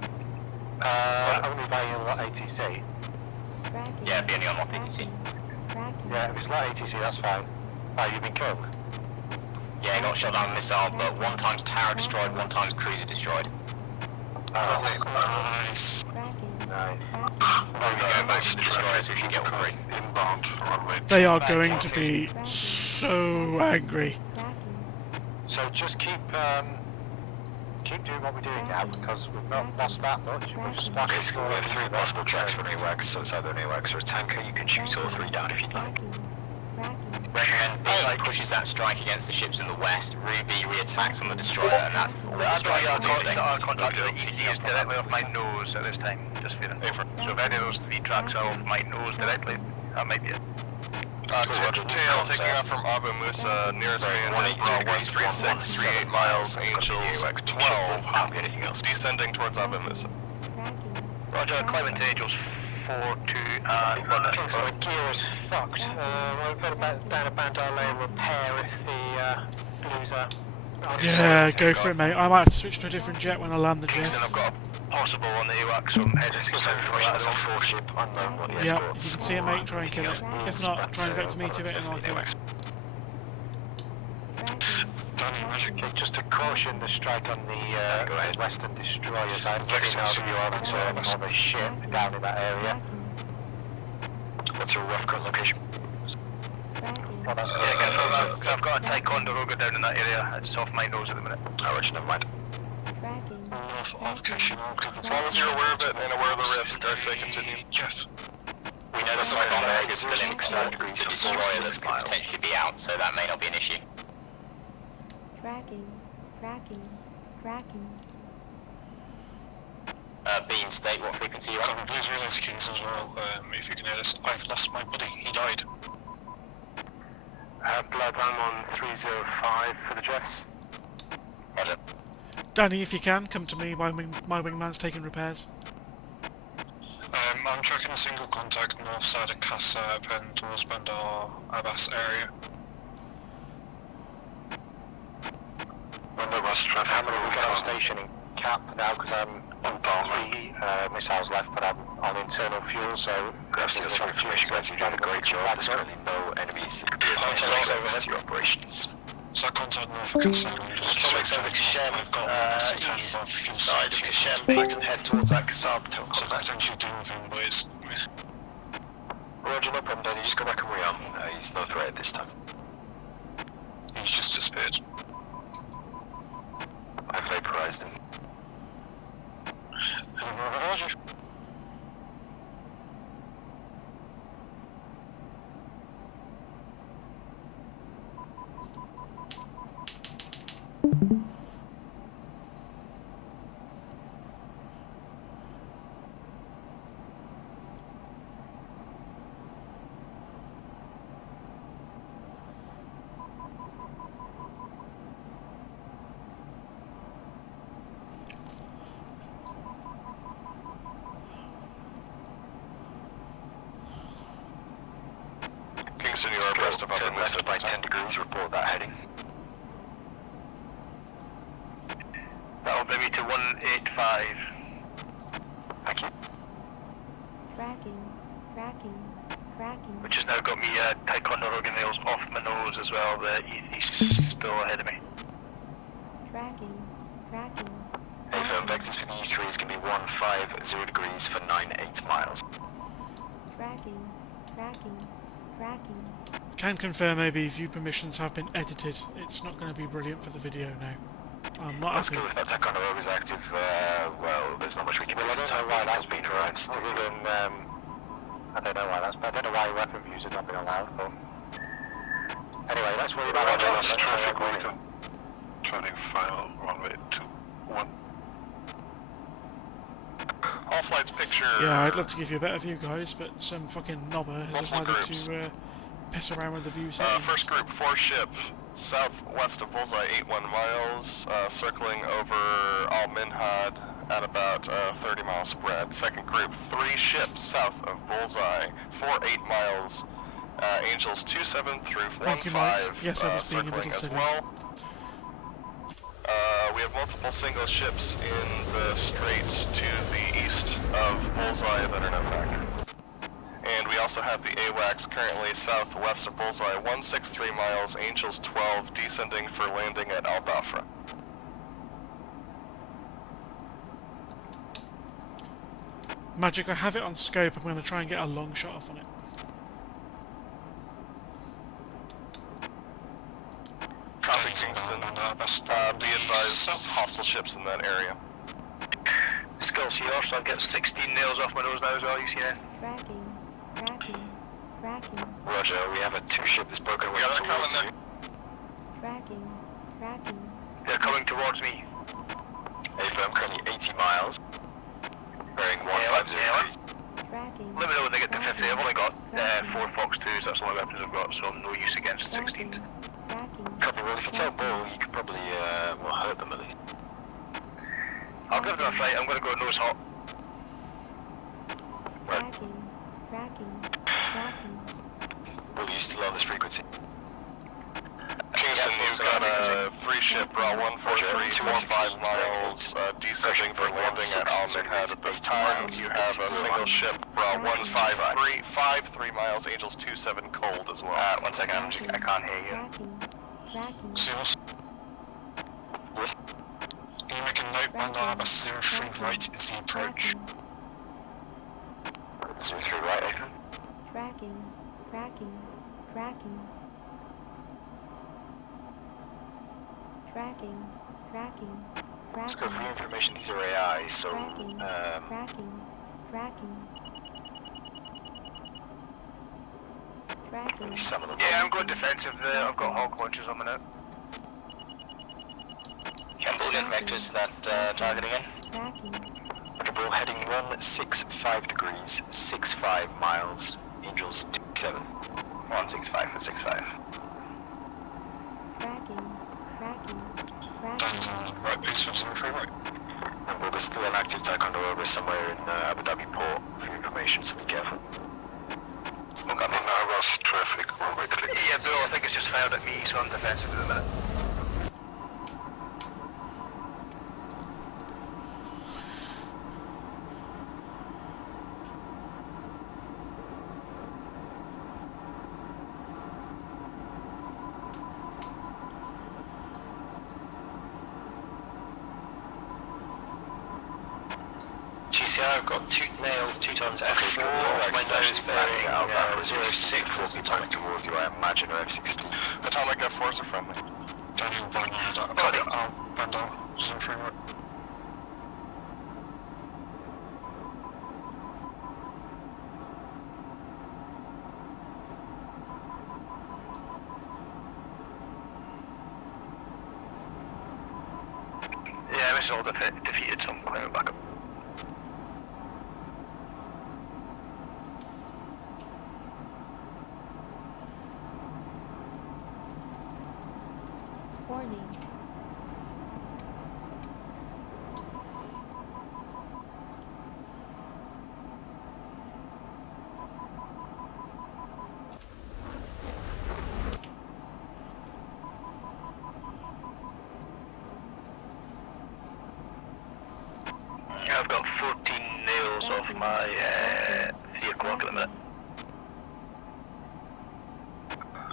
Only by your ATC. Tracking. Yeah, be only on one ATC. Tracking. Yeah, if it's light ATC, that's fine. Oh, you've been killed? Yeah, he got shot down with a missile, but 1 time's tower destroyed, 1 time's cruiser destroyed. Nice. Tracking. Nice. Tracking. Back to the destroyers if you get all 3. Inbound, runway. They are going to be so angry. Tracking. So just keep doing what we're doing now, because we've not lost that much. We're just basically we have 3 possible tracks for an AWACS, so it's either an AWACS or a tanker. You can shoot all 3 down if you'd like. Tracking. Recommend B pushes that strike against the ships in the west, Ruby reattacks on the destroyer, and that's all the strike will do. Our contact to the EC is directly off my nose at this time, just for so if any of those 3 tracks are off my nose directly, that might be it. Tail taking off from Abu Musa, nearest man is 13638 miles, Angels 12, descending towards Abu Musa. Tracking. Roger, climbing to Angels So the gear is fucked. We've got about down a Bandar Lane repair if the blues are... Yeah, go for it, mate. I might have to switch to a different jet when I land the jet. I've got a possible on the AWACS from heading to Four ship, unknown what the Yeah, escort. if you can see it, mate, try and kill it. If not, try and vector me to it and I'll kill it. Tracking. Just to caution the strike on the western destroyers. I'm getting out of your another ship down in that area. What's your rough cut location? Well, that's I've got a Ticonderoga down in that area. It's off my nose at the minute. Oh, Rich, never mind. Tracking. As long as you're aware of it and aware of the risk, I say continue. Yes. We know the Cyclone Egg is still in the destroyer that's could potentially be out, so that may not be an issue. Tracking. Beam, state what frequency you're on. Please realize Kings as well, if you can hear this. I've lost my buddy, he died. Blood, I'm on 305 for the Jets. Roger. Danny, if you can, come to me. My wingman's taking repairs. I'm tracking a single contact north side of Casa, heading towards Bandar Abbas area. How many we got on station in cap now? Because I'm on 3 missiles left, but I'm on internal fuel, so... DCS for information, guys, you've done a great job. There's currently no enemies. It could be a your operations. So I contact north of Casa. Public's over to Shem, east side of Shem, I can head towards that Kasab to So that's actually doing with him, but it's... Roger, no problem, Danny. Just go back and rearm. He's no threat at this time. He's just disappeared. I've vaporized him. Roger. Kingston, you are abreast of upper left by 10 degrees. Report that heading. That'll bring me to 185. Thank you. Tracking. Which has now got me Ticonderoga nails off my nose as well. He's still ahead of me. Tracking. Confirm vectors for the E3 is going to be 150 degrees for 98 miles. Tracking. Can confirm maybe view permissions have been edited. It's not going to be brilliant for the video now. I'm not Let's happy. go with that. Ticonderoga is active. Well, there's not much we can do. I don't know why that's been announced. I don't know why that's... I don't know why weapon views have not been allowed, but... Anyway, let's worry about Roger, it. that's traffic. Welcome. Turning final runway 21. All flights picture. Yeah, I'd love to give you a better view, guys, but some fucking knobber has decided to piss around with the view settings. First group, 4 ships, southwest of Bullseye, 81 miles, circling over Al Minhad at about 30 mile spread. Second group, 3 ships south of Bullseye, 48 miles, Angels 27 through 15. Thank you, Mike. Yes, I was being a little silly. Well. We have multiple single ships in the straits to the east of Bullseye that are not back. And we also have the AWACS currently southwest of Bullseye, 163 miles, Angels 12, descending for landing at Al Bafra. Magic, I have it on scope. I'm going to try and get a long shot off on it. Copy, Kingston. Be advised, hostile ships in that area. Skull Seahorse, I've got 16 nails off my nose now as well, you see that? Tracking. Roger, we have a 2-ship that's broken away towards you. Tracking. They're coming towards me. AFM currently 80 miles. Bearing 150. Tracking. Let me know when they get to 50. I've only got 4 Fox 2s, that's the only weapons I've got, so no use against 16s. Copy, well if you tell Bull, you could probably hurt them at least. I'll give them a fight, I'm going to go nose hot. Right. Tracking. Tracking. Tracking. Will you still on this frequency? Kingston, you've got a free ship, route 14345 miles, descending for landing at Almaghead at this time. You have a single ship, route 153 miles, Angels 27 cold as well. 1 second, I can't hear you. Tracking. Tracking. Can you make a note when I have a 03 right as the approach? 03 right, Adrian. Tracking. Tracking. Tracking. Tracking. Tracking. Let's go for Tracking. information, these are AI, so, Tracking. Tracking. Tracking. Tracking. some of them. Yeah, I'm going defensive there. I've got hog launchers on the net. Campbell, get vectors to that target again. Tracking. Roger, heading 165 degrees, 65 miles, Angels 27. 165 for 65. Tracking. Tracking. And Tracking. right base for 03 right. And we'll be still an active Ticonderoga somewhere in Abu Dhabi port for your information, so be careful. Okay, now that's traffic, quickly. Yeah, Bill, I think it's just fired at me, so I'm defensive at the minute. GCI, I've got 2 nails, 2 times F4, Windows bearing, 06 will be coming towards you, I imagine, or F16. Atomic F4s are friendly. Daniel Barnard, Bandar, 03 right. Yeah, this is all defeated, so I'm climbing back up. Warning. I've got 14 nails off my vehicle at the minute.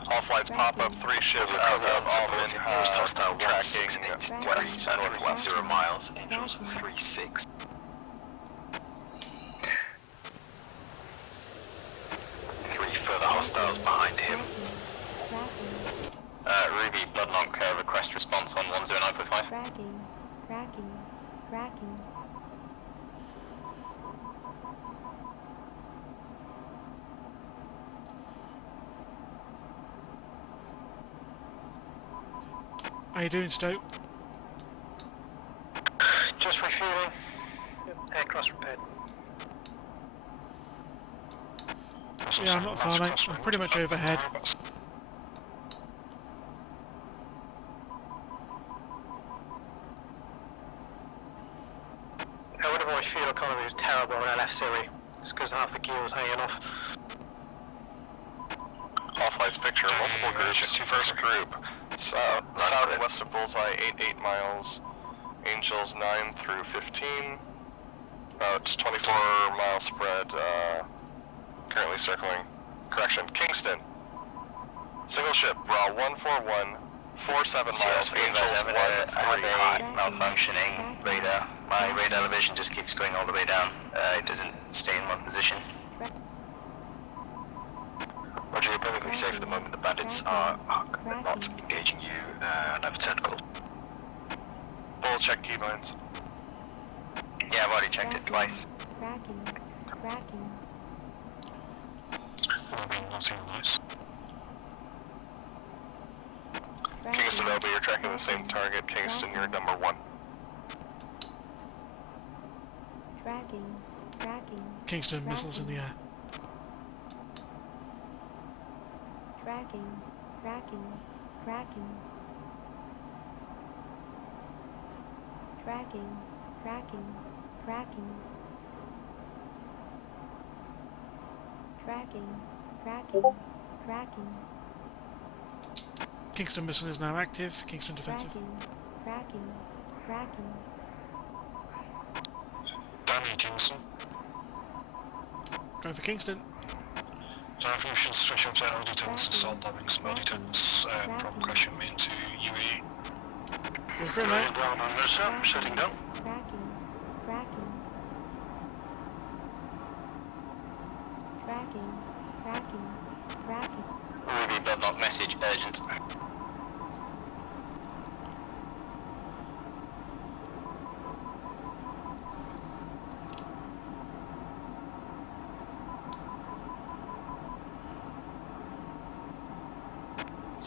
All flights pop up, 3 ships out of Alvin, hostile tracking west, northwest 0 miles, Angels 36. Three further hostiles behind him. Tracking. Ruby, Bloodlock, request response on 109.5. Tracking. Tracking. Tracking. How you doing, Stoke? Just refueling. Aircraft repaired. Yeah, I'm not far, mate. I'm pretty much overhead. Whenever my fuel economy was terrible when I left Syria, it's because half the gear was hanging off. All flights picture, multiple groups, first group, southwest of Bullseye, 88 miles, Angels 9 through 15, about 24 mile spread, currently circling, correction, Kingston, single ship, raw 141, 47 miles, Angels 1 I have a malfunctioning radar. My radar elevation just keeps going all the way down. It doesn't stay in one position. Roger, you're perfectly safe at the moment. The bandits are not engaging you, and I've turned cold. Bull check keybinds. Yeah, I've already checked it twice. Tracking. Tracking. Kingston LB, you're tracking the same target. Kingston, you're number 1. Tracking. Tracking. Kingston missiles in the air. Tracking. Tracking. Tracking. Tracking. Tracking. Tracking. Tracking. Tracking. Tracking. Kingston missile is now active. Kingston defensive. Tracking. Tracking. Tracking. Danny Kingston. Going for Kingston. So if you should switch up to LD10s, assault bombings, LD10s from crashing me into UAE. Go for it, mate. Down on Mercer, shutting down. Tracking. Tracking. Tracking. Tracking. Tracking. Ruby Bloodlock message urgent.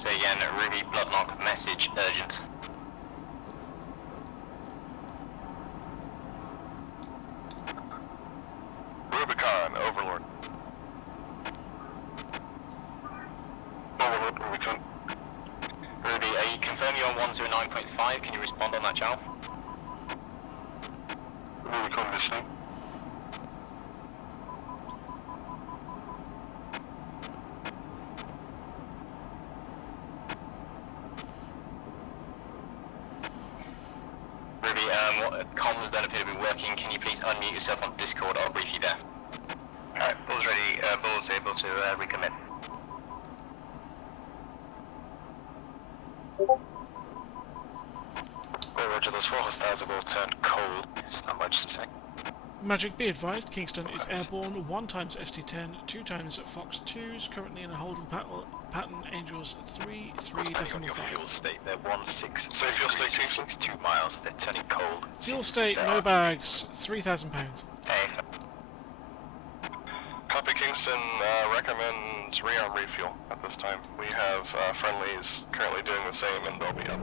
So again, Ruby Bloodlock message urgent. Rubicon, Overlord. Overlord, Rubicon. Ruby, are you confirming you're on 109.5? Can you respond on that channel? Rubicon listening. Ruby, comms don't appear to be working. Can you please unmute yourself on Discord? I'll brief you there. Alright, Bull's ready. Bull's able to recommit. Oh, roger, those 4 hostiles have all turned cold. It's not much to say. Magic, be advised, Kingston is airborne 1 times ST10, 2 times Fox 2s, currently in a holding pattern, Angels 3.3 decimal Your 5. fuel state, they're 16. So fuel state, Kingston? 2 miles, they're turning cold. Fuel state, no bags, £3,000. Hey, Copy, Kingston. Recommend rearm refuel at this time. We have friendlies currently doing the same, and they'll be up.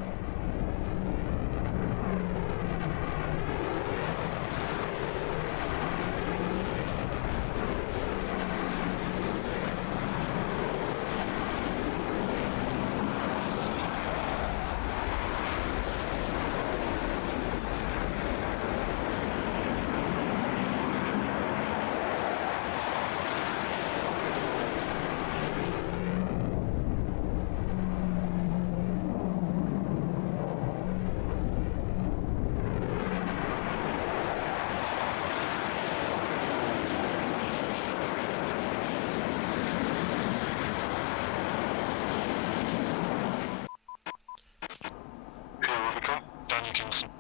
Danny Kingston.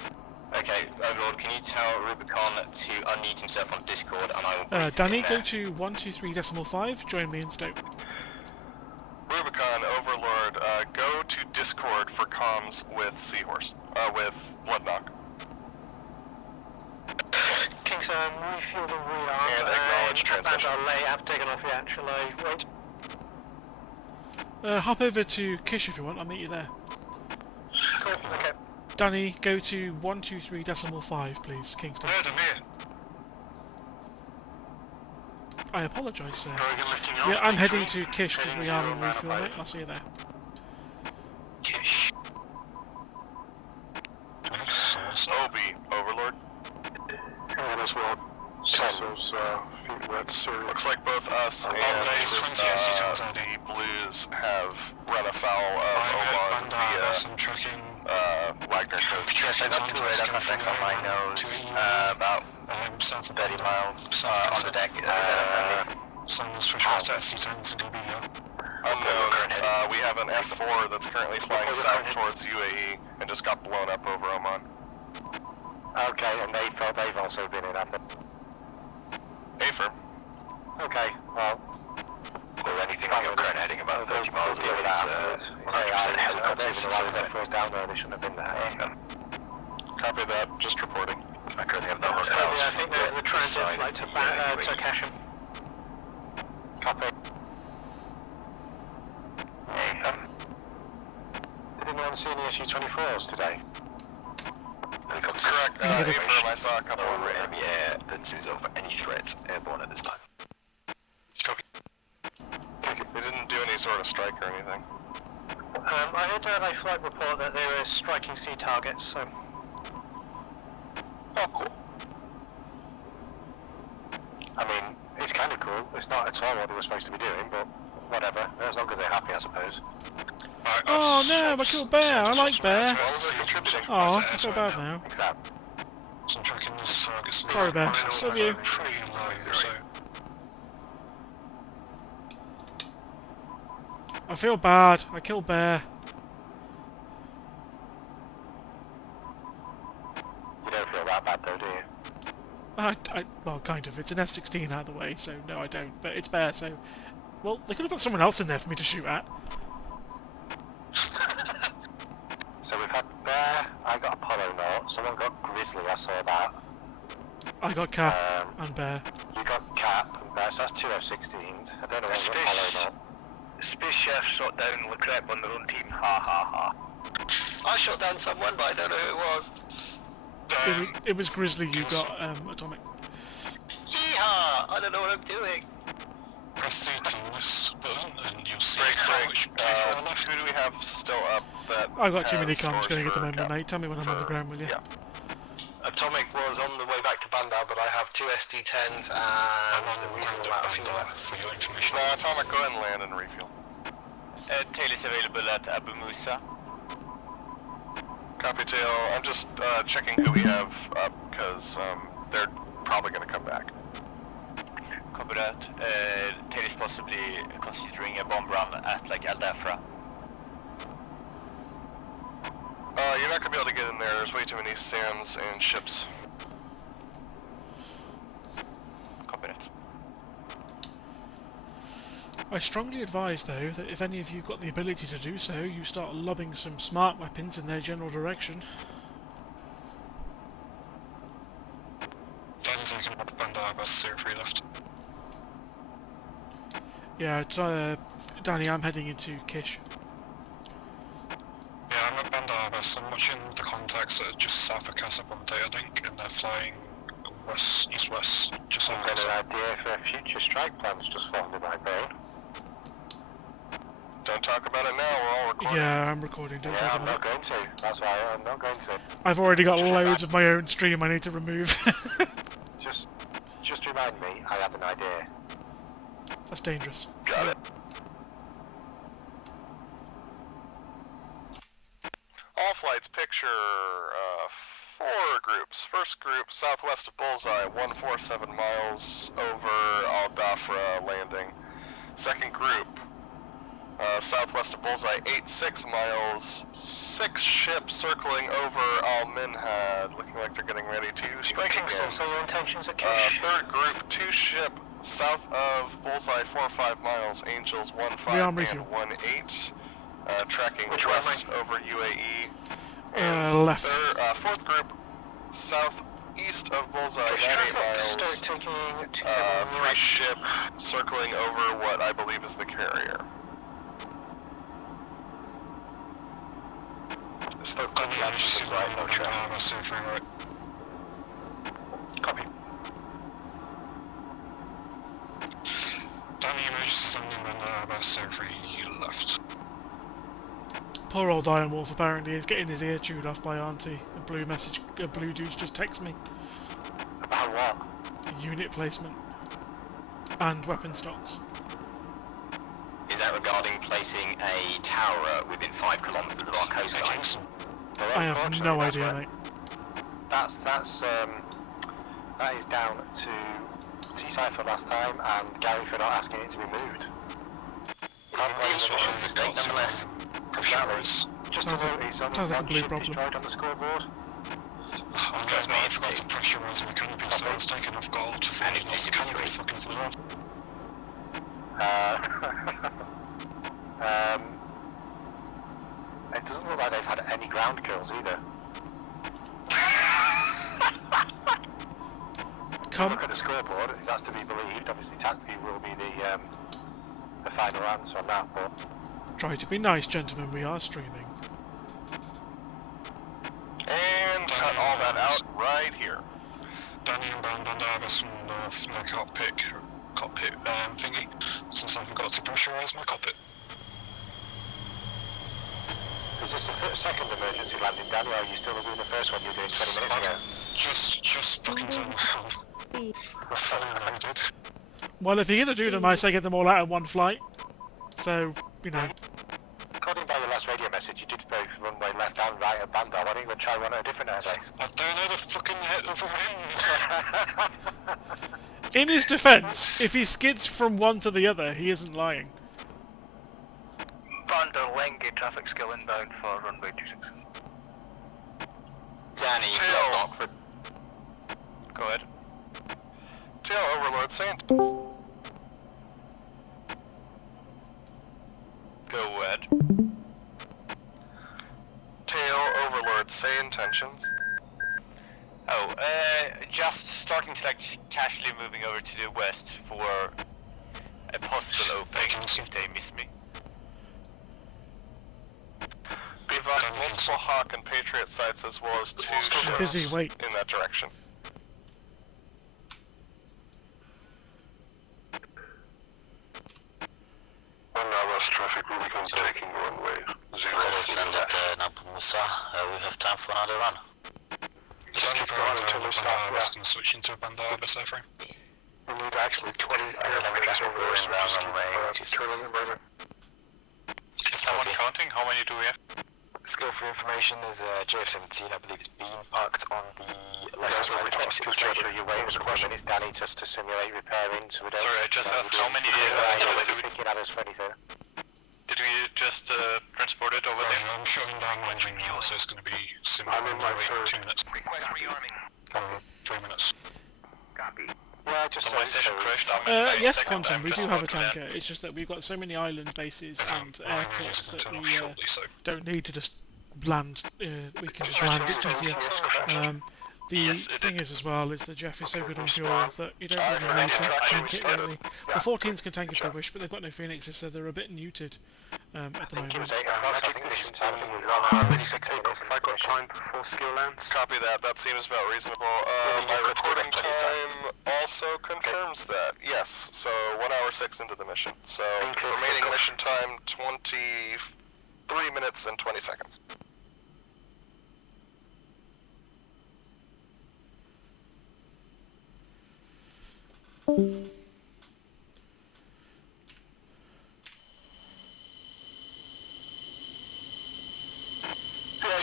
okay, Overlord, can you tell Rubicon to unmute himself on Discord and I will brief Danny, him go there. to 123 decimal 5, join me in Stoke. Rubicon, Overlord, go to Discord for comms with Seahorse, with Bloodknock. Kingston, refuel the rearm. And acknowledge transmission. I've taken off the actual wait. Hop over to Kish if you want, I'll meet you there. Cool, okay. Danny, go to 123 decimal 5, please, Kingston. Heard him here. I apologise, sir. Bergen lifting off. Yeah, I'm heading Kingston. to Kish to Heading rearm and 0 refuel, mile mate. I'll see you there. Kish. Obi, Overlord. And as well, Cecil's feet wet, so Looks like both us and the Blues have run afoul of Oman via Wagner Coast. Yes, I got 2 radar contacts on my nose, about 30 miles on the deck. Someone's switched out to SC10s and DB here. Unknown, we have an F4 that's currently flying south towards UAE and just got blown up over Oman. okay, and they've also been in Athens. Afer. Okay, well, Or anything on your current heading about 30 miles deal with that afterwards. Down there, they shouldn't have been there. Copy that, just reporting. I currently have no hostiles. I think the transit flight to Casham. Copy. Hey, Did anyone see any SU-24s today? Correct, Negative. Afer, I saw a couple of enemy air that is over any threat airborne at this time. They didn't do any sort of strike or anything. I heard a flight report that they were striking sea targets, so... Oh, cool. I mean, it's kind of cool. It's not out at all what they were supposed to be doing, but whatever. As long as they're happy, I suppose. Oh no, I killed Bear. I like Bear. Oh, I feel bad now. Exactly. Some tracking this target. Sorry, Bear. Love you. Pretty low, so. I feel bad. I killed Bear. You don't feel that bad though, do you? Well, kind of. It's an F-16 out of the way, so no, I don't. But it's Bear, so... Well, they could have put someone else in there for me to shoot at. So we've had Bear, I got Apollo Note, someone got Grizzly, I saw that. I got Cap and Bear. You got Cap and Bear, so that's two F-16s. I don't know what your Apollo Note. Space Chef shot down Leclerc on their own team. Ha ha ha. I shot down someone, but I don't know who it was. It was Grizzly you got, Atomic. Yeehaw! I don't know what I'm doing. Press C to this button and you'll see Break, how break. much Who do we have still up that I've got too many has comms going at the for moment, Cap? mate. Tell me when I'm on the ground, will you? Yeah. Atomic was on the way back to Bandar, but I have two SD-10s and a reasonable amount of fuel left. for your information. No, Atomic, go ahead and land and refuel. Tail is available at Abu Musa. Copy, Tail. I'm just checking who we have up, because they're probably going to come back. Copy that. Tail is possibly considering a bomb run at like Al Dafra. You're not going to be able to get in there. There's way too many sands and ships. Copy that. I strongly advise, though, that if any of you got the ability to do so, you start lobbing some smart weapons in their general direction. Danny's looking up Bandar, bus 03 left. Yeah, Danny, I'm heading into Kish. Yeah, I'm at Bandar bus. I'm watching the contacts that are just south of Casa Ponte, I think, and they're flying west, east-west, just I've off got Casa. an idea for a future strike plan that's just formed in my brain. Don't talk about it now. We're all recording. Yeah, I'm recording, don't Yeah, talk I'm about not it. going to. That's why I'm not going to. I've already got loads of my own stream I need to remove. Just remind me, I have an idea. That's dangerous. Got it. All flights picture 4 groups. First group, southwest of Bullseye, 147 miles over Al Dafra landing. Second group, southwest of Bullseye, 86 miles. 6 ships circling over Al Minhad, looking like they're getting ready to strike again. So your intentions are Kish? Third group, 2 ship south of Bullseye, 4 or 5 miles. Angels 1-5 We are and refuel. 1-8. Tracking Which way am west over UAE. Left. Fourth group, southeast of Bullseye, 90 miles. Start taking 2 3 ship circling over what I believe is the carrier. Spoke Danny, I just see right, no Bandar track. bus 03 right. Copy. Danny, emergency landing Bandar bus 03 left. Poor old Iron Wolf apparently is getting his ear chewed off by Auntie. A blue dude's just text me. About what? Unit placement. And weapon stocks. Is that regarding placing a tower within 5 kilometers of our coastline? Well, I have unfortunately, no that's idea, where- mate. that is down to Seaside for last time and Gary for not asking it to be moved. Nonetheless. Just Sounds like- it's on sounds like a one blue ship problem. destroyed on the scoreboard. I forgot to pressurize my canopy, so I was taking off gold to And find it's the canopy fucking flew off. It doesn't look like they've had any ground kills either. Look at the scoreboard, that's to be believed. Obviously tactically will be the final answer on that, but Try to be nice, gentlemen, we are streaming. And cut all that out right here. Danny and Bandar bus from my cockpit thingy, since I forgot to pressurize my cockpit. is this the second emergency landing, Danny, or are you still doing the first one you were doing 20 minutes ago? Just fucking turn around. Speed. We're fully loaded. Well, if you're gonna do them, I say get them all out in one flight. So, you know. According by your last radio message, you did both runway left and right at Bandar. Why don't you try one at a different airbase? I don't know the fucking hit of the wind. In his defence, if he skids from one to the other, he isn't lying. Bandar Lengi traffic skill inbound for runway 26. Danny, Tail. Oxford. Go ahead. Tail overload Saint. Go ahead. Tail overlord, say intentions. Oh, just starting to like casually moving over to the west for a possible opening if they miss me. We've got multiple Hawk and Patriot sites as well as 2 ships Busy, wait. in that direction. On our west traffic will become taking runway 0. We have time for another run. Keep going until we stop, yeah. Switch into a Bandar bus airframe. We need actually 20 airplanes over there, so just keep turning it, brother. Is someone counting? How many do we have? Skill for information, there's a JF-17, I believe it's being parked on the left side of the exit straight through your way for a couple of minutes, Danny, just to simulate repairing, so we don't... Sorry, I just asked how many thinking at us for anything. did we just transport it over there? I'm showing down my engine now, so it's going to be similar. I'm in my third. 2 minutes. Request rearming. 3 minutes. Copy. Yeah, just So my station crashed. Yes, Quantum, we do have a tanker. It's just that we've got so many island bases and airports that we don't need to just land. We can just land, it's easier. The thing is as well is that Jeff is so good on fuel that you don't really need to tank it really. The 14s can tank if they wish, but they've got no Phoenixes, so they're a bit neutered at the moment. If I got time before skill lands. Copy that, that seems about reasonable. My recording time also confirms that, yes. So 1 hour 6 into the mission. So remaining mission time 23 minutes and 20 seconds.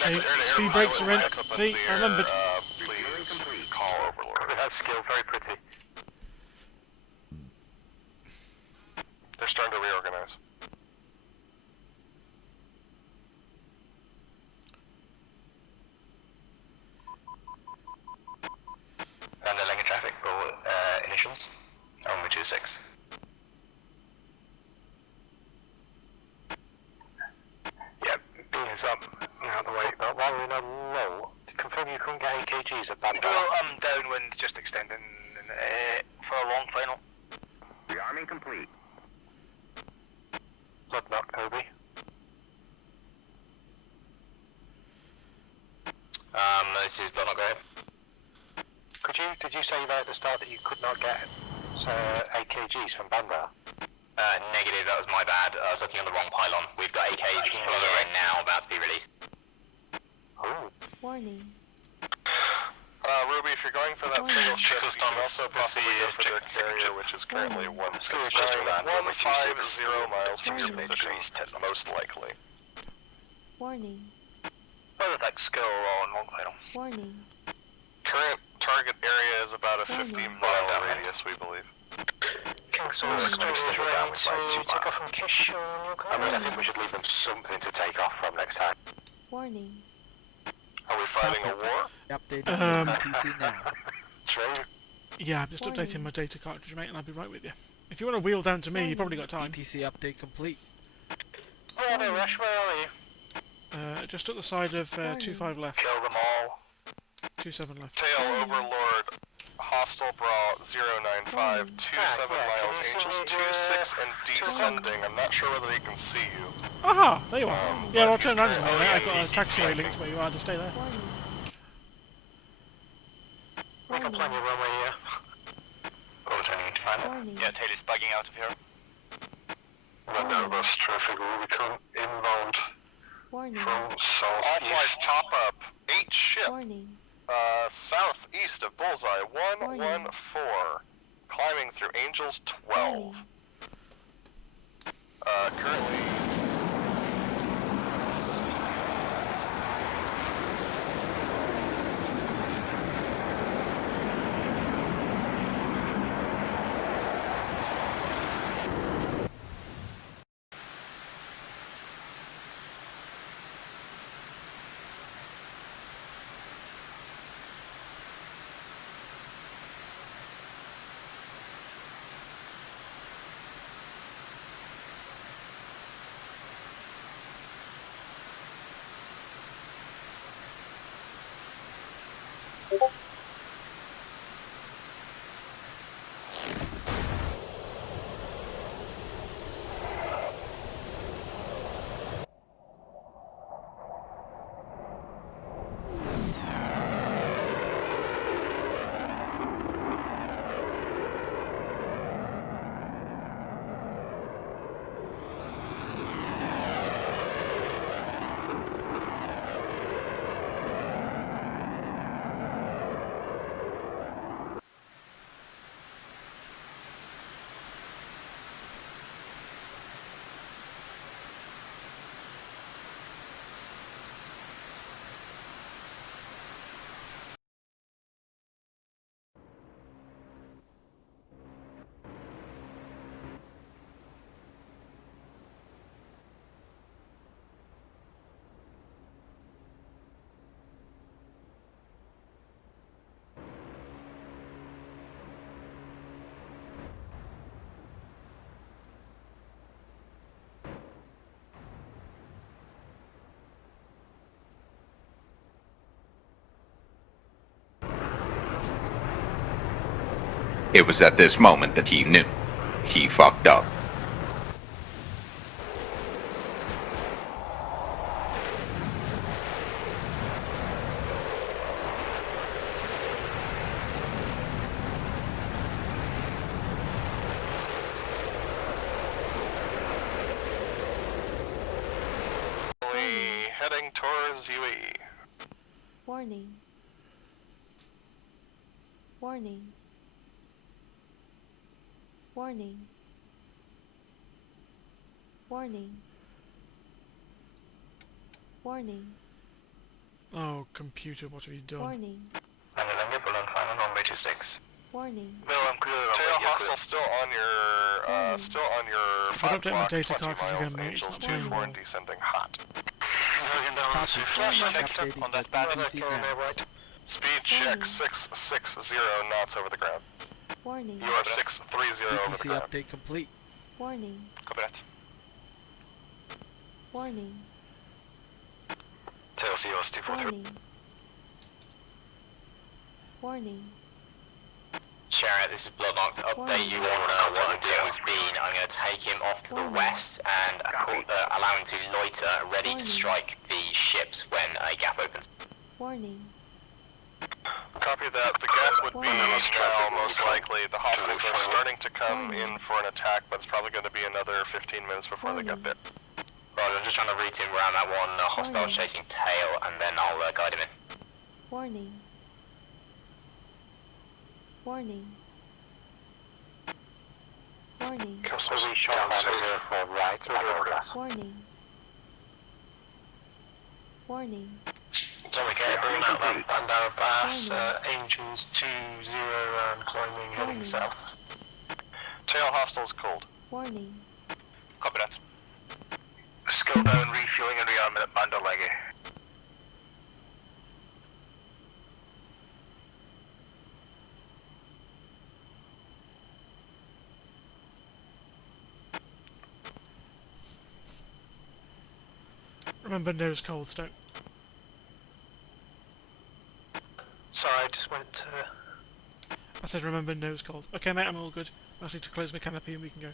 See, speed brakes are in. See, I remembered. Please call Overlord. That's skill, very pretty. They're starting to reorganize. And the Lenga traffic for initials, only 26. Yep, beam is up, out the way. But while we're in a low, confirm you couldn't get AKGs at Bandar. No, I'm downwind, just extending for a long final. Rearming complete. Look, knock, Kobe. This is Donald, go ahead. Did you say there at the start that you could not get AKGs from Bandar? Negative, that was my bad. I was looking on the wrong pylon. We've got AKs in the air now, about to be released. Oh. Warning. Ruby, if you're going for that single ship, you can also possibly go for their carrier, which is currently 150 miles from your position, most likely. Warning. Whether that's skill on long final. Warning. Current target area is about a 50-mile radius, we believe. Kingston is ready to take off from Kish. I mean, I think we should leave them something to take off from next time. Warning. Are we fighting a war? Update on PC now. True. Yeah, I'm just updating my data cartridge, mate, and I'll be right with you. If you want to wheel down to me, you probably got time. PC update complete. Oh no, Rush, where are you? Just at the side of 25 left. Kill them all. 27 left. Tail Overlord, Hostile Brawl 095, 27 miles, Angels 26 and descending. I'm not sure whether they can see you. Aha! There you are. Yeah, I'll turn around in a minute. I've got a taxiway linked where you are, to stay there. Warning. We can plan your runway here. Warning. Yeah, Taylor's bugging out of here. Bandar bus traffic will become inbound Warning. from All southeast. flights top up. 8 ships. Warning. Southeast of Bullseye 114. climbing through Angels 12. Warning. Currently... It was at this moment that he knew. He fucked up. Heading towards UE. Warning. Warning. Warning. Warning. Warning. Oh, computer, what have you done? Warning. balloon final on way 26. Warning. Bill, I'm clear on Tail way hostile still on your If I don't update my 5 data block, 20 cartridge miles, again, mate, it's Angels not 2 playing 4 well. and descending hot. Moving down Copy. to flash Updating on that the bad DCS now. right. Speed check Warning. 660 knots over the ground. Warning. You are 630 over the DTC ground. update complete. Warning. Copy that. Warning. Tail COS 243. Warning. Warning. Sharon, this is Bloodmark. To update you on what we're doing with Bean, I'm going to take him off to the Warning. west and allow him to loiter, ready to Warning. strike the ships when a gap opens. Warning. Copy that. The gap would be Warning. now most likely. The hostiles are starting to come Warning. in for an attack, but it's probably going to be another 15 minutes before they get Warning. there. Right, I'm just trying to read him around that one hostile Warning. chasing tail, and then I'll guide him in. Warning. Warning. Warning. Custody shot for right. Warning. Warning. Sorry, okay, bring out that Bandara Pass, Warning. Angels 2-0 and climbing heading Warning. south. Tail hostiles cold. Warning. Copy that. Skill down, refueling and rearmament at Bandar Lege. Remember, nose cold, Stoke. Sorry, I just went I said remember, nose cold. Okay, mate, I'm all good. I just need to close my canopy and we can go.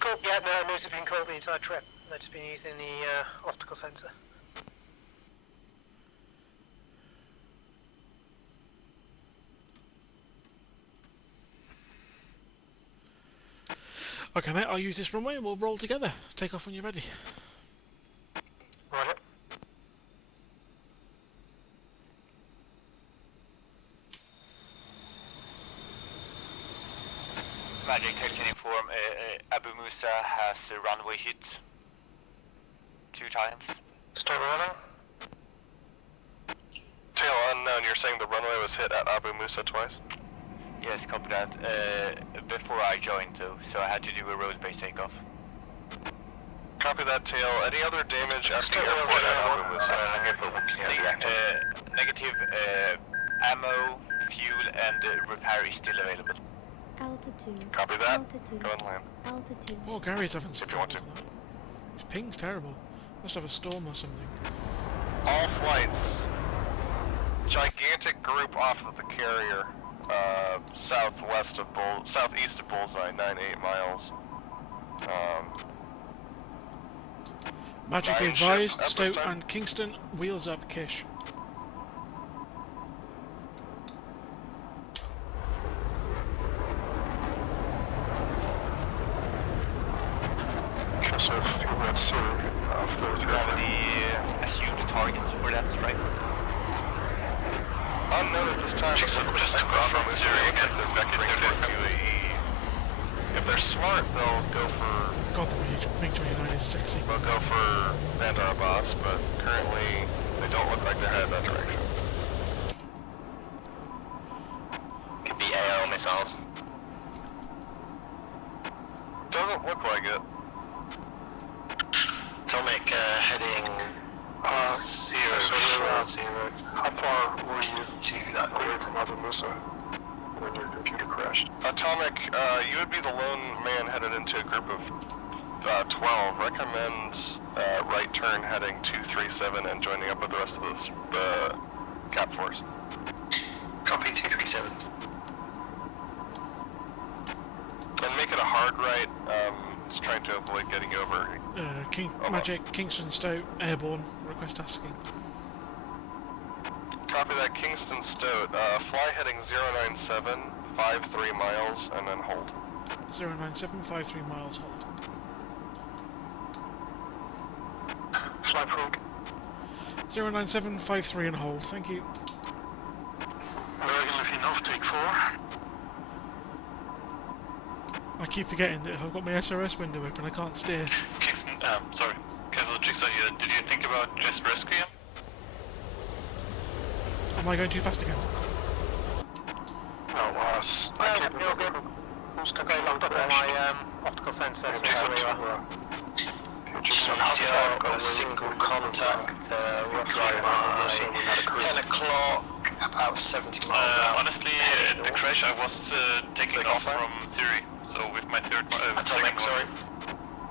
Cool, yeah, no, nose has been cold the entire trip. I've just been using the optical sensor. Okay, mate, I'll use this runway and we'll roll together. Take off when you're ready. Right. Magic Tail can inform Abu Musa has a runway hit 2 times. Start running. Tail unknown, you're saying the runway was hit at Abu Musa twice? Yes, copy that. Before I joined though, so I had to do a road-based takeoff. Copy that, Tail. Any other damage at the airport at Abu Musa? Negative ammo, fuel, and repair is still available. Altitude. Copy that. Altitude. Go and land. Altitude. Poor Gary's having some If you want trouble to. tonight. His ping's terrible. Must have a storm or something. All flights. Gigantic group off of the carrier. Southeast of Bullseye, 98 miles. Magically 9 advised, ships, Stoke Epperson. and Kingston, wheels up, Kish. Assumed targets for that, right? Unknown at this time. Just from Missouri against the vector UAE. If they're smart, they'll go for God, the MiG-29 is sexy. they'll go for Bandar Abbas, but currently they don't look like they're headed that direction. Could be AO missiles. Doesn't look like it. Atomic heading 0. How far were you away from Abu Musa when your computer crashed? Atomic, you would be the lone man headed into a group of 12. Recommend right turn heading 237 and joining up with the rest of the Cap Force. Copy 237. And make it a hard right. It's trying to avoid getting over. Magic, Kingston, Stoke, airborne, request tasking. Copy that, Kingston Stoat. Fly heading 097, 53 miles, and then hold. 09753 miles, hold. Fly prog. 09753 and hold, thank you. Regular enough, take 4. I keep forgetting that if I've got my SRS window open, I can't steer. Kingston, sorry. Castle Jigsaw here. Did you think about just rescue him? Am I going too fast again? No, I can't remember. Who's Okay, locked up on my optical sensor. A single contact, roughly by 10 o'clock, about 70 miles. Honestly, the crash I was taking off from Theory, so with my Atomic, sorry.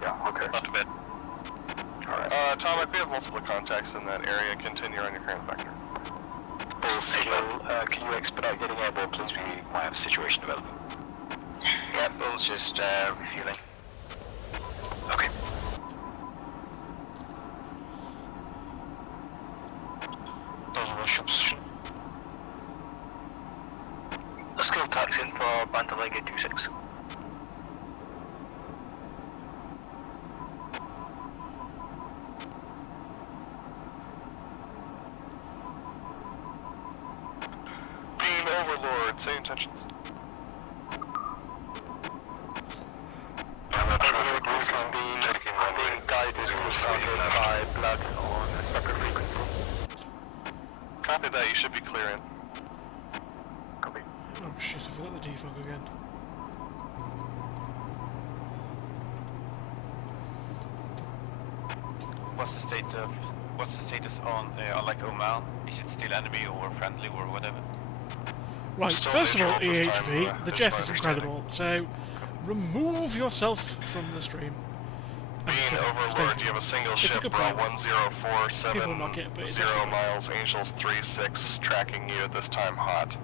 Yeah, okay. Not too bad. Alright. Atomic, we have multiple contacts in that area. Continue on your current vector. Signal, can you expedite getting airborne, please? We might have a situation developing. Yep, we'll just refueling. Okay. Position. Let's go taxi in for Bandalega 26. Beam Overlord, same intentions. I'm being guided by blood on a separate frequency. Copy that, you should be clearing. Copy. Oh shit, I forgot the defog again. What's the status on like Oman? Is it still enemy or friendly or whatever? Right, Still first of all, visual at this time, EHV, the is Jeff my is incredible, so remove yourself from the stream. I'm just Being kidding, Overlord, stay you have a single It's a ship, good bro, plan. 1047, People will knock it, but it's 0 actually good. miles, Angels 36, tracking you at this time hot.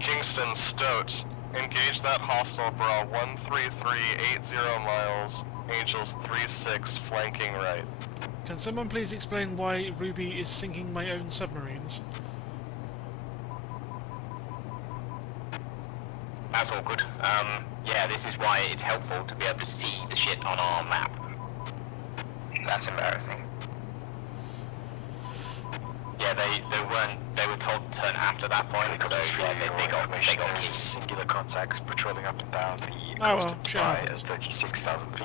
Kingston Stoat, engage that hostile, bro, 13380 miles, Angels 36, flanking right. Can someone please explain why Ruby is sinking my own submarines? That's all good. Yeah, this is why it's helpful to be able to see the shit on our map. That's embarrassing. Yeah, they were told to turn camped at that point, so yeah, they got singular contacts patrolling up and down the Oh well, shit happens. 36,000 feet.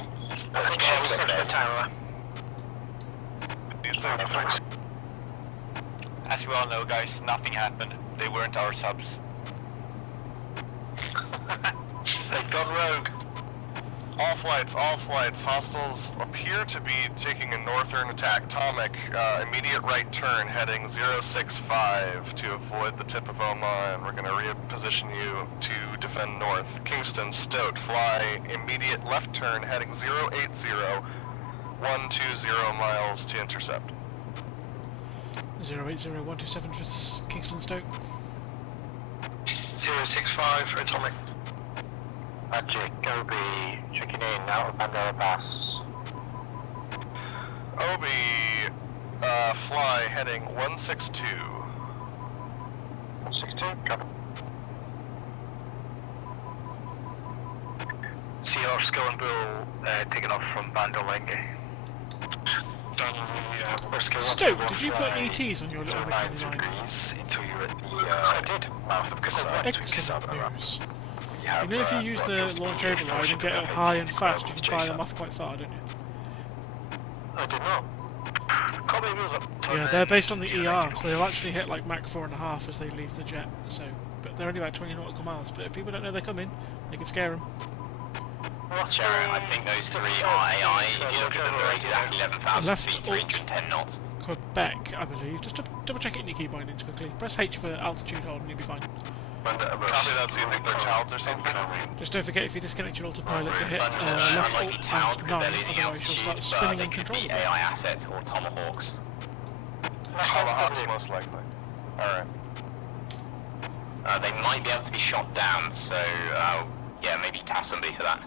As we all know, guys, nothing happened. They weren't our subs. They've gone rogue. All flights, hostiles appear to be taking a northern attack. Tomic, immediate right turn heading 065 to avoid the tip of Omaha, and we're going to reposition you to defend north. Kingston, Stoat, fly immediate left turn heading 080, 120 miles to intercept. 080127 for Kingston Stoke. 065 for Atomic. Magic, Obi, checking in, out of Bandera Pass. Obi, fly heading 162. 162, copy. Seahorse, Go and Bull, taking off from Bandolenge. Stoke, did you put ETs on your little McKinney line? Excellent news. You know if you use the launch override and get up high and fast, you can fire them off quite far, don't you? I did not. Yeah, they're based on the ER, so they'll actually hit like Mach 4.5 as they leave the jet. So, but they're only about 20 nautical miles. But if people don't know they're coming, they can scare them. Sharon, I think those three are AI. If you look at them, they're rated at 11,000 feet, 310 knots. Quebec, I believe. Just double check it in your key bindings quickly. Press H for altitude hold and you'll be fine. Copy that, do you think they're clouds or something? Just don't forget if you disconnect your autopilot to hit left alt and 9, otherwise you'll start spinning uncontrollably. AI assets or Tomahawks. Tomahawks, most likely. Alright. They might be able to be shot down, so yeah, maybe task somebody for that.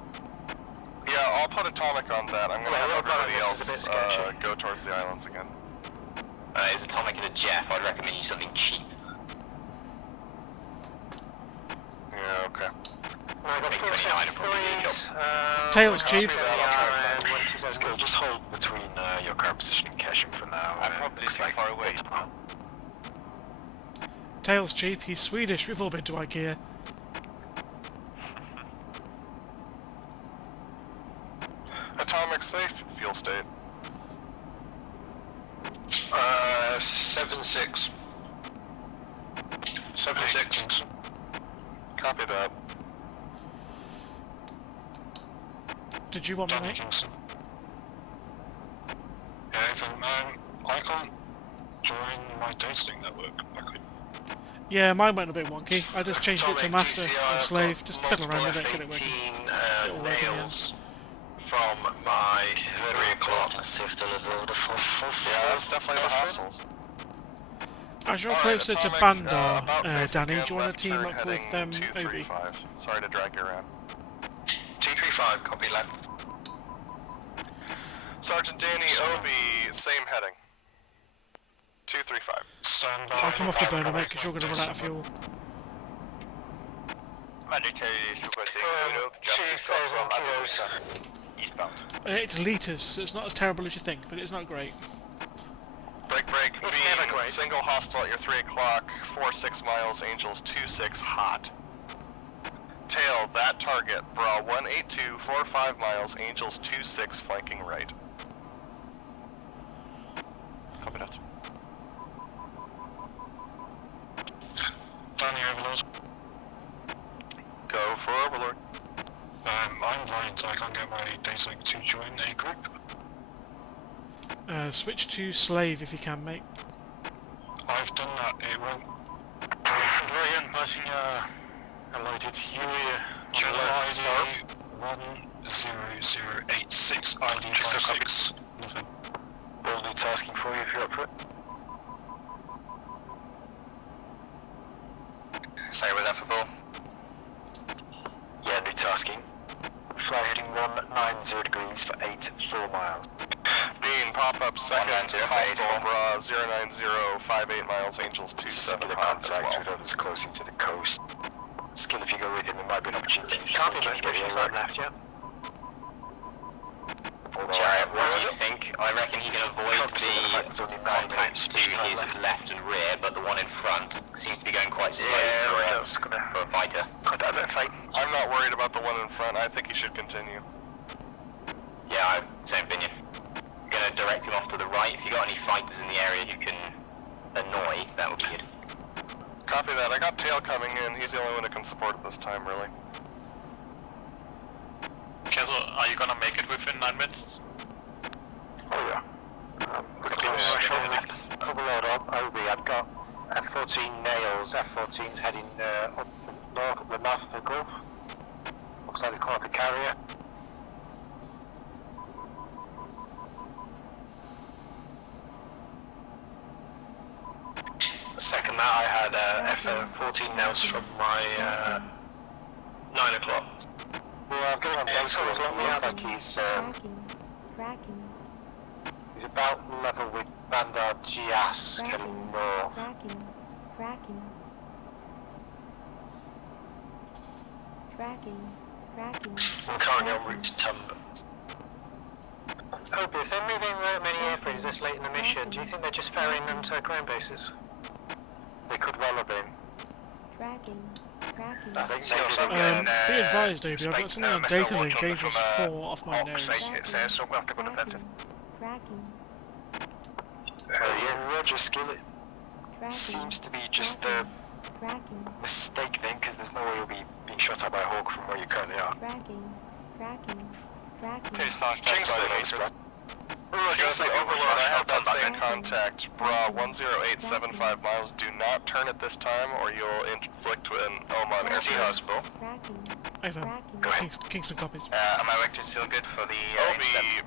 Yeah, I'll put Atomic on that. I'm gonna have everybody else go towards the islands again. Is Atomic in a Jeff? I'd recommend you something cheap. Yeah, okay. Tails cheap. Just hold between your current position and caching for now. I'm probably too far away. Tails cheap, he's Swedish, we've all been to IKEA. Atomic safe, fuel state. 76. 76. Copy that. Did you want me, mate? I can't join my dating network. Yeah, mine went a bit wonky. I just changed it to master or slave. Just fiddle around with it, get it working. It'll work in the end. From my 3 o'clock. Yeah, that's definitely the hassles. As you're closer to Bandar, Danny, do you want to team up with Obi? 235. Sorry to drag you around. 235, copy left. Sergeant Danny, Obi, same heading. 235. I'll come off the burner, mate, because you're going to run out of fuel. It's litres, so it's not as terrible as you think, but it's not great. Break, beam, single hostile at your 3 o'clock, 46 miles, Angels 26, hot. Tail, that target, Bra 182, 45 miles, Angels 26, flanking right. Copy that. Danny, Overlord. Go for Overlord. I'm blind, so I can't get my dating to join a group. Switch to slave if you can, mate. I've done that, it won't. Brilliant, passing loaded channel ID 10086 ID 56. Nothing. We'll do tasking for you if you're up for it. Sorry, was that for Bull? Yeah, new tasking. Fly heading 190 degrees for 84 miles. Beam, pop-up second, hostile, Bra 09058 miles, Angels 27, hot as well. With others closer to the coast. Skill, if you go with him, there might be an opportunity. Can't be right left, yeah? Jared, what do you think? I reckon he can avoid the contacts to his left and rear, but the one in front seems to be going quite fighter. Could that be a fight? I'm not worried about the one in front. I think he should continue. Yeah, same opinion. I'm gonna direct him off to the right. If you got any fighters in the area you can annoy, that would be good. Copy that. I got tail coming in. He's the only one that can support it this time, really. Kessel, are you gonna make it within 9 minutes? Oh yeah. Overload up, Obi, I've got F-14 nails, F-14's heading up north of the mouth of the Gulf. Looks like they call it the carrier. Second that, I had F-14 nails from my 9 o'clock. Yeah, I'm going on base with him. I think he's about level with Bandar Gias, heading north. I'm currently en route to Tumber. Hope, if they're moving that many airplanes this late in the mission, do you think they're just ferrying them to ground bases? They could well have been. I think Be advised, Obi, I've got something on data link, Angels 4 off my nose. So we'll have to go defensive. Roger, Skillet. Seems to be just a mistake then, because there's no way you'll be being shot at by a Hawk from where you currently are. Kingsley Overlord, I have that same contact. Bra, 10875 miles. Do not turn at this time, or you'll inflict an Oman air hospital. Over. Kingston copies. Are my vectors still good for the Obi,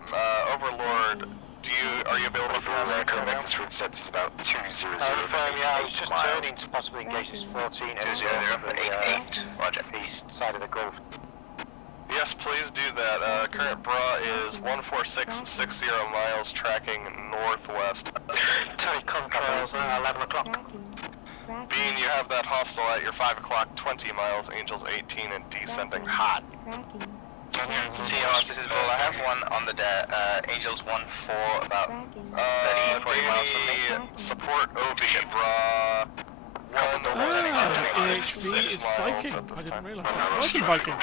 Overlord, are you available for the current make this route set is about 200. Yeah, I was just turning to possibly engage this 14 and 88. Roger, east side of the Gulf. Yes, please do that. Current bra is 14660 miles, tracking northwest. Control, 11 o'clock. Bean, you have that hostile at your 5 o'clock, 20 miles, Angels 18, and descending hot. Seahawks, this is Bull. I have one on the Angels 1-4, about 30, 40 miles from me. Support OB, bra. EHV is Viking. I didn't realise that. Welcome, Viking.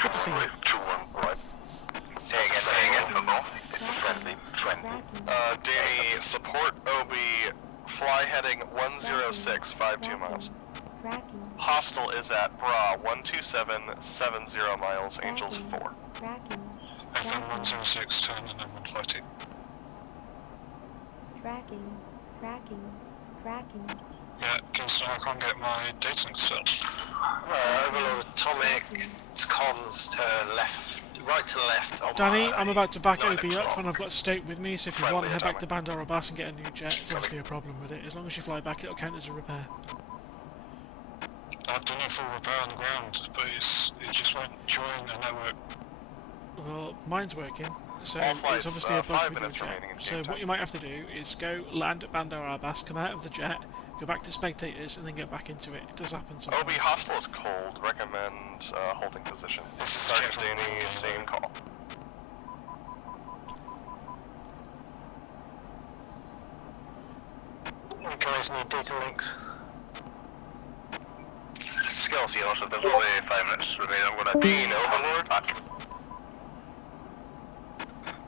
Good to see you. Say again, football. Danny, support OB, fly heading 10652 miles. Hostile is at bra, 12770 miles, Angels 4. FM 106, turn and then 150. Yeah, Kingston, I can't get my data link set. Overlord Atomic, comms to left, right to left. On Danny, I'm about to back OB up and I've got State with me, so if you want to head back to Bandar Abbas and get a new jet, it's obviously a problem with it. As long as you fly back, it'll count as a repair. I've done a full repair on the ground, but it just won't join the network. Well, mine's working, so it's obviously a bug with your jet. So what you might have to do is go land at Bandar Abbas, come out of the jet, go back to spectators, and then get back into it. It does happen sometimes. OB, hostile is cold. Recommend holding position. This is Sergeant Danny, same call. You guys need data links? Skill seal, so there's only 5 minutes remaining. I'm going to Bean, Overlord.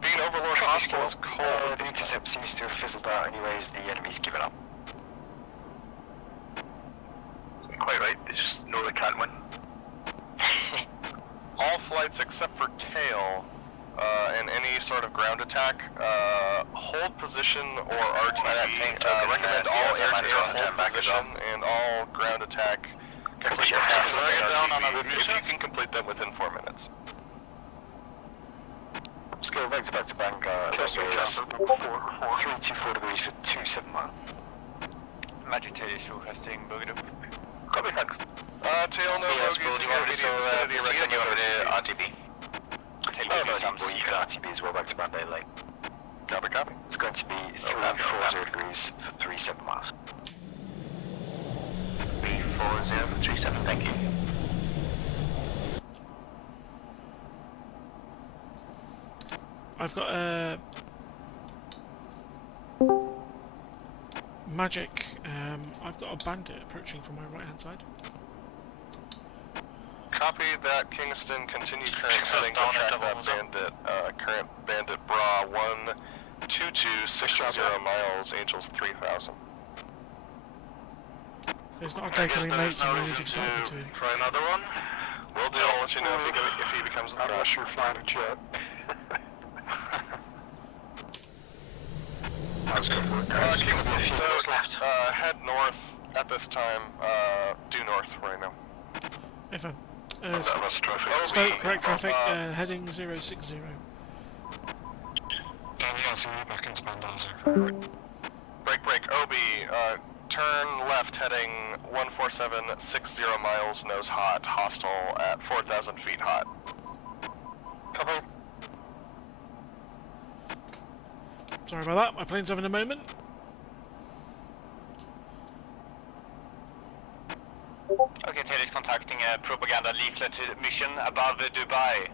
Bean, Overlord, hostile is cold. The intercept seems to have fizzled out anyways, the enemy's given up. Quite right, they just know they can't win. All flights except for tail and any sort of ground attack, hold position or RTB. Recommend all air-to-air hold position and all ground attack. Complete your RTB if you can complete them within 4 minutes. Skill vector back to Bangor. 324 degrees for 27 miles. Magic tail is requesting bogey up. Copy, thanks. Tail, no bogeys, do you want me to recommend you over to RTB? Well, you can RTB as well back to Bandai Lake. Copy, copy. It's going to be 340 degrees for 37 miles. 340 for 37, thank you. I've got a magic. I've got a bandit approaching from my right hand side. Copy that, Kingston. Continue current heading to track that bandit. Current bandit bra 12260 miles, Angels 3000. It's not a day-to-day mate, so we need you to guide me to him. Try another one. Will do. I'll let you know if he becomes a threat. Unless you're flying a jet. Head north at this time. Due north right now. If Stoke, correct traffic, heading 060. Break, OB, turn left heading 14760 miles, nose hot, hostile at 4,000 feet hot. Copy. Sorry about that, my plane's having a moment. Okay, Taylor is contacting a propaganda leaflet mission above Dubai.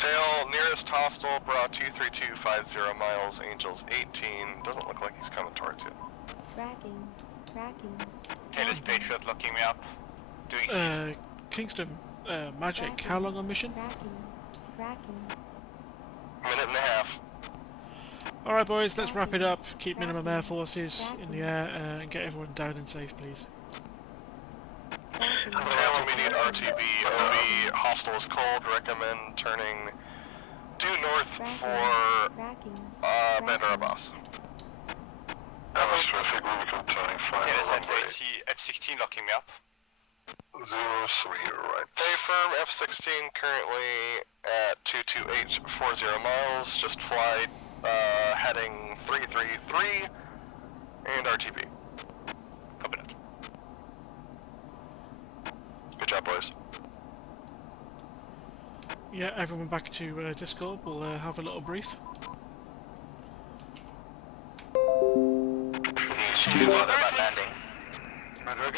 Tail, nearest hostile, bra 23250 miles, Angels 18. Doesn't look like he's coming towards you. Tracking. Taylor's Patriot looking me up. Doing Kingston, Magic, how long on mission? Tracking. Minute and a half. Alright boys, let's wrap it up. Keep minimum air forces in the air and get everyone down and safe, please. Tail, immediate RTB, OB, hostile is cold, recommend turning due north for Bandar Abbas. Abbas traffic, Rubicon turning final runway. F-16 locking me up. 03, right. Stay firm, F-16 currently at 22840 miles, just fly heading 333 and RTB. Copy that. Good job, boys. Yeah, everyone back to Discord, we'll have a little brief.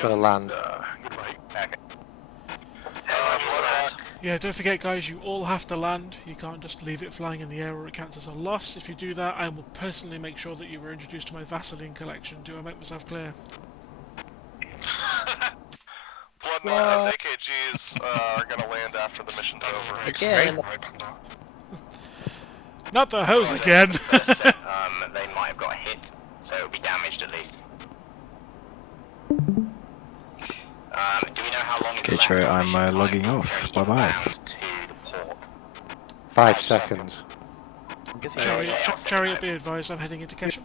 Gotta land. Yeah, don't forget guys, you all have to land. You can't just leave it flying in the air or it counts as a loss. If you do that, I will personally make sure that you were introduced to my Vaseline collection. Do I make myself clear? Bloodline AKGs are gonna land after the mission's over. Again. Not the hose again! They might have got hit, so it'll be damaged at least. Do we know how long Okay, Trey, I'm logging off. Bye bye. 5 seconds. Chariot, be advised, I'm heading into Keshem.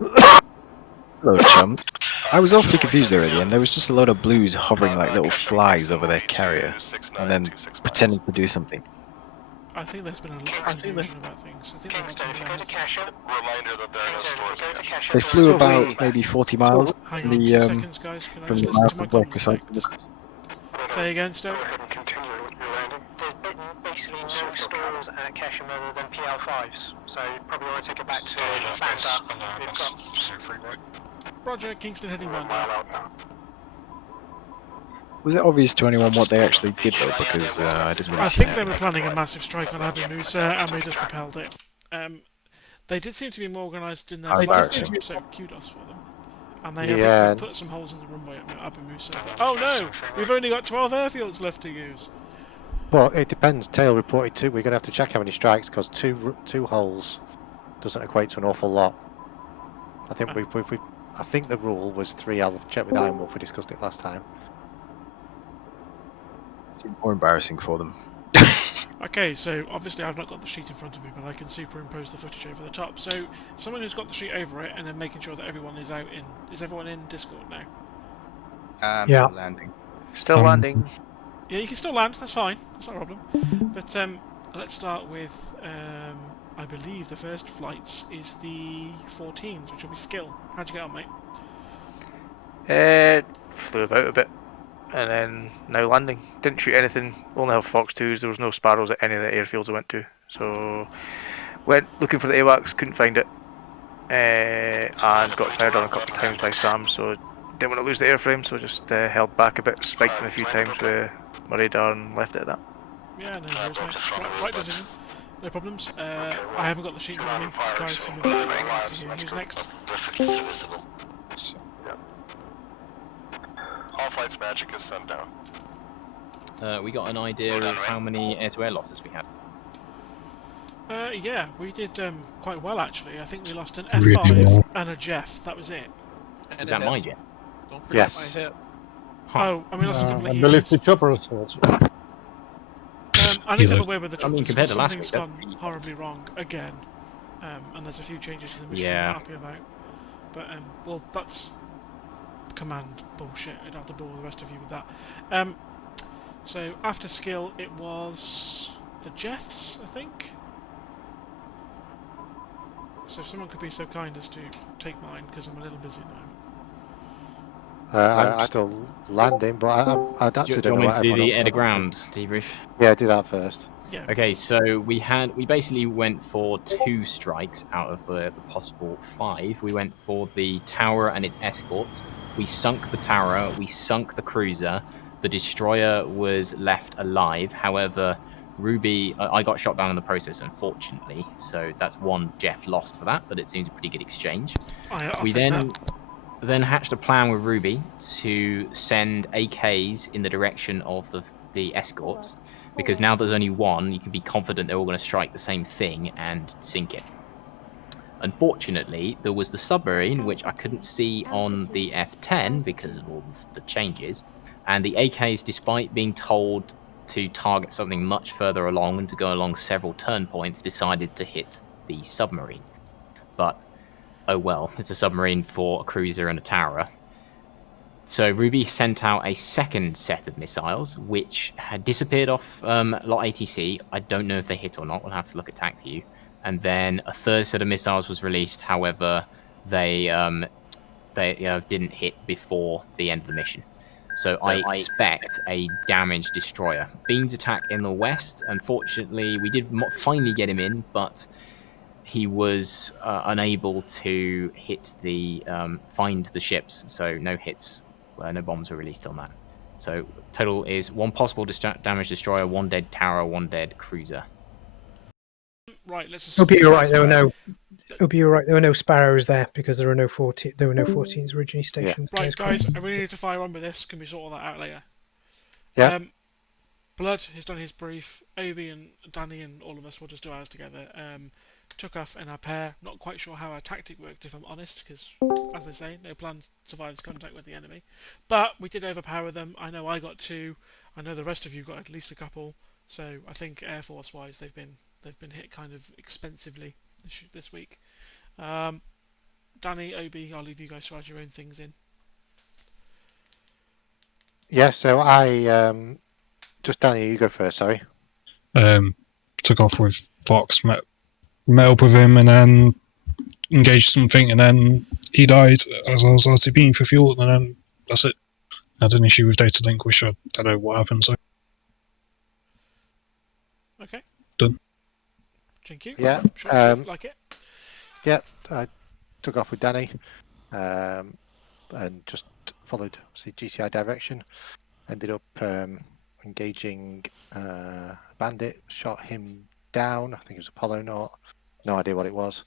Hello, chums. I was awfully confused there at the end. There was just a load of blues hovering like little flies over their carrier, and then pretending to do something. I think there's been a lot of confusion about things. I think they want some Reminder that there are no stores. They flew about maybe 40 miles Hang from on 2 the seconds guys, can I from just the listen mouth to my of where comms? Kasai. Say again, Stoke? There's basically no stores at Keshem other than PL5s, so you probably want to take it back to Bandar. Roger, Kingston heading Bandar. Was it obvious to anyone what they actually did though? Because I didn't really I see think they it. were planning a massive strike on Abu Musa and they just repelled it. They did seem to be more organised in their Embarrassing. so kudos for them. And they Yeah. have put some holes in the runway at Abu Musa. But, oh no! We've only got 12 airfields left to use! Well, it depends. Tail reported 2. We're going to have to check how many strikes because two holes doesn't equate to an awful lot. I think I think the rule was 3. I'll check with Iron Wolf. We discussed it last time. It's more embarrassing for them. Okay, so obviously I've not got the sheet in front of me, but I can superimpose the footage over the top. So, someone who's got the sheet over it, and then making sure that everyone is out in... Is everyone in Discord now? Yeah. Still landing. Still landing. Yeah, you can still land, that's fine. That's not a problem. But, let's start with, I believe the first flights is the 14s, which will be skill. How'd you get on, mate? Flew about a bit. And then now landing. Didn't shoot anything, only have Fox 2s, there was no Sparrows at any of the airfields I went to. So went looking for the AWACS, couldn't find it. And got fired on a couple of times by Sam, so didn't want to lose the airframe, so just held back a bit, spiked him a few times with my radar and left it at that. Yeah, no worries, mate. Right decision. No problems. I haven't got the sheet in front of me, guys, so maybe who's next? serviceable. All flights magic is sundown. We got an idea of how many air-to-air losses we had. Yeah, we did quite well actually. I think we lost an Really F5 well. and a Jeff. That was it. Is that my jet? Don't forget Yes. my hip. Huh. Oh, and we lost a couple of I believe healers. the choppers also. I need to have a word with the I mean, choppers compared because to last something's week, that's gone pretty horribly wrong again. And there's a few changes to the mission Yeah. I'm not happy about. But, well, that's command bullshit. I'd have to bore the rest of you with that. So, after skill, it was the Jeffs, I think? So if someone could be so kind as to take mine, because I'm a little busy now. I'm still landing, but I Do actually you don't know want me what to do everyone the else air to got. ground debrief? Yeah, do that first. Yeah. Okay, so we basically went for 2 strikes out of the possible 5. We went for the tower and its escorts. We sunk the tower. We sunk the cruiser. The destroyer was left alive. However, Ruby, I got shot down in the process, unfortunately. So that's 1 Jeff lost for that, but it seems a pretty good exchange. I'll We take then hatched a plan with Ruby to send AKs in the direction of the escorts, because now there's only 1, you can be confident they're all going to strike the same thing and sink it. Unfortunately, there was the submarine, which I couldn't see on the F-10 because of all the changes, and the AKs, despite being told to target something much further along and to go along several turn points, decided to hit the submarine. But oh well, it's a submarine for a cruiser and a tower. So Ruby sent out a second set of missiles, which had disappeared off Lot ATC. I don't know if they hit or not. We'll have to look at TAC view. And then a third set of missiles was released. However, they didn't hit before the end of the mission. So I expect a damaged destroyer. Bean's attack in the west. Unfortunately, we did finally get him in, but he was unable to hit find the ships. So no hits. No bombs were released on that. So total is 1 possible damage destroyer, 1 dead tower, 1 dead cruiser. Right, let's just... Hope you're right. There were no sparrows there because there were no 14s originally stationed. Yeah. Right, guys, I really need to fire on with this. Can we sort all that out later? Yeah. Blood has done his brief. Obi and Danny and all of us will just do ours together. Took off in our pair. Not quite sure how our tactic worked, if I'm honest, because, as they say, no plan survives contact with the enemy. But we did overpower them. I know I got 2. I know the rest of you got at least a couple. So I think Air Force-wise, they've been hit kind of expensively this week. Danny, Obi, I'll leave you guys to add your own things in. Yeah, so I just Danny, you go first. Sorry. Took off with Fox, met up with him, and then engaged something, and then he died as I was RTBing for fuel, and then that's it. I had an issue with data link, which I don't know what happened. So. Okay. Done. Thank you. Yeah. Sure, like it. Yeah, I took off with Danny, and just followed the GCI direction. Ended up engaging a bandit, shot him down. I think it was Apollo, no idea what it was.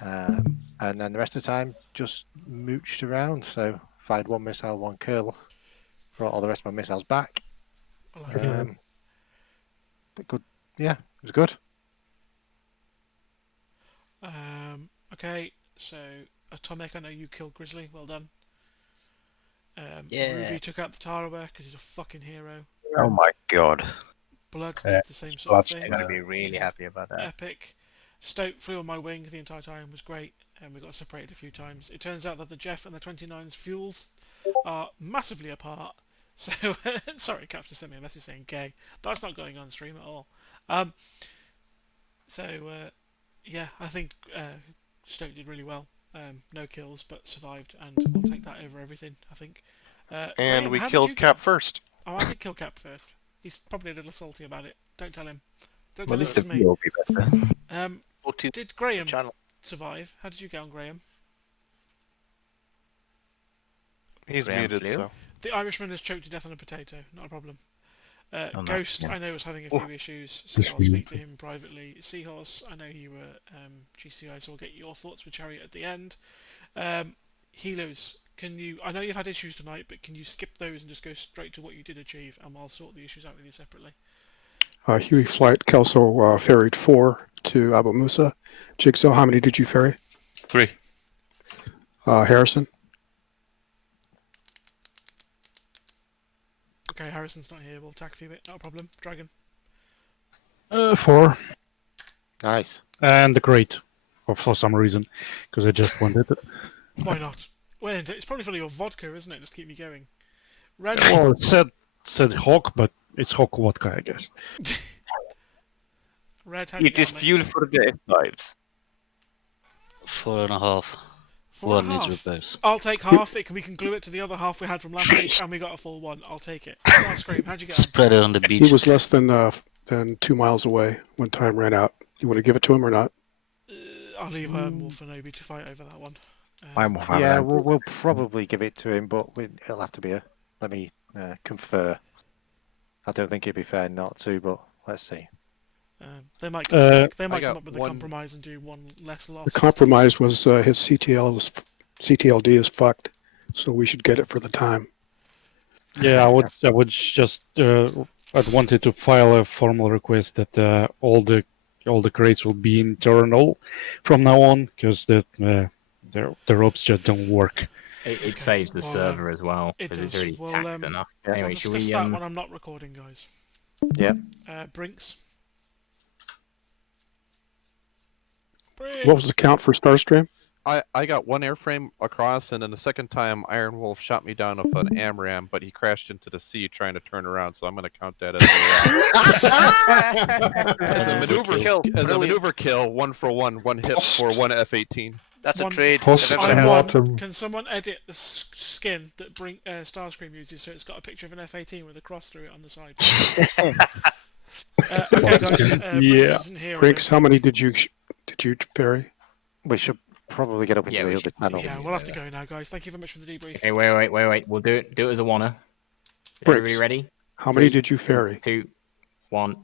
And then the rest of the time just mooched around. So fired 1 missile, 1 kill, brought all the rest of my missiles back. But good, yeah, it was good. Okay, so Atomic, I know you killed Grizzly. Well done. Yeah. Ruby took out the tower because he's a fucking hero. Oh my god. Blood did the same sort of thing. I'm going to be really happy about that. Epic. Stoke flew on my wing the entire time, was great, and we got separated a few times. It turns out that the Jeff and the 29's fuels are massively apart. So, sorry, Captain sent me a message saying gay. That's not going on stream at all. Yeah, I think Stoke did really well. No kills, but survived, and we'll take that over everything, I think. And Graham, we killed Cap first. Oh, I did kill Cap first. He's probably a little salty about it. Don't tell him. Don't Well, tell at least him the it was me. view will be better. Did Graham survive? How did you get on, Graham? He's Graham muted, flew? so... The Irishman has choked to death on a potato. Not a problem. Ghost, I know, was having a few issues, so Just I'll speak weird. to him privately. Seahorse, I know you were GCI, so I'll get your thoughts with Chariot at the end. Helos, can you? I know you've had issues tonight, but can you skip those and just go straight to what you did achieve, and I'll sort the issues out with you separately. Huey Flight, Kelso ferried 4 to Abu Musa. Jigsaw, how many did you ferry? 3. Harrison? Okay, Harrison's not here. We'll tack few it. Not a problem. Dragon. 4. Nice. And the crate, for some reason, because I just wanted it. Why not? Well, it's probably full of your vodka, isn't it? Just keep me going. Red. Well, it said Hawk, but it's Hawk vodka, I guess. Red, how It is fuel for the F5s. 4.5. 4.5. One needs repairs. I'll take half. We can glue it to the other half we had from last week, and we got a full one. I'i'll take it. Starscream, how'd you get on? Spread it on the beach. He was less than 2 miles away when time ran out. You want to give it to him or not? I'll leave Wolf and Obi to fight over that one. Yeah, we'll probably give it to him, but it'll have to be let me confer. I don't think it'd be fair not to, but let's see. They might come up with a compromise and do one less loss. The compromise was his CTLD is fucked, so we should get it for the time. Yeah, I would just I'd wanted to file a formal request that all the crates will be internal from now on, because the ropes just don't work. It saves the server as well, because it's already taxed enough. Anyway, should we? Start when I'm not recording, guys. Yeah. Brinks. What was the count for Starstream? I got 1 airframe across, and then the second time Iron Wolf shot me down with an AMRAAM, but he crashed into the sea trying to turn around, so I'm going to count that as a maneuver kill, 1 for 1, 1 hit for 1 F-18. That's a trade. Can someone edit the skin that Starscream uses so it's got a picture of an F-18 with a cross through it on the side? Okay, guys. Yeah. Brinks, how many did you ferry? We should probably get up into the other channel. Yeah, we'll have to go now, guys. Thank you very much for the debrief. Okay, wait. We'll do it as a wanna. Bricks, Everybody ready? How many did you ferry? 2, 1.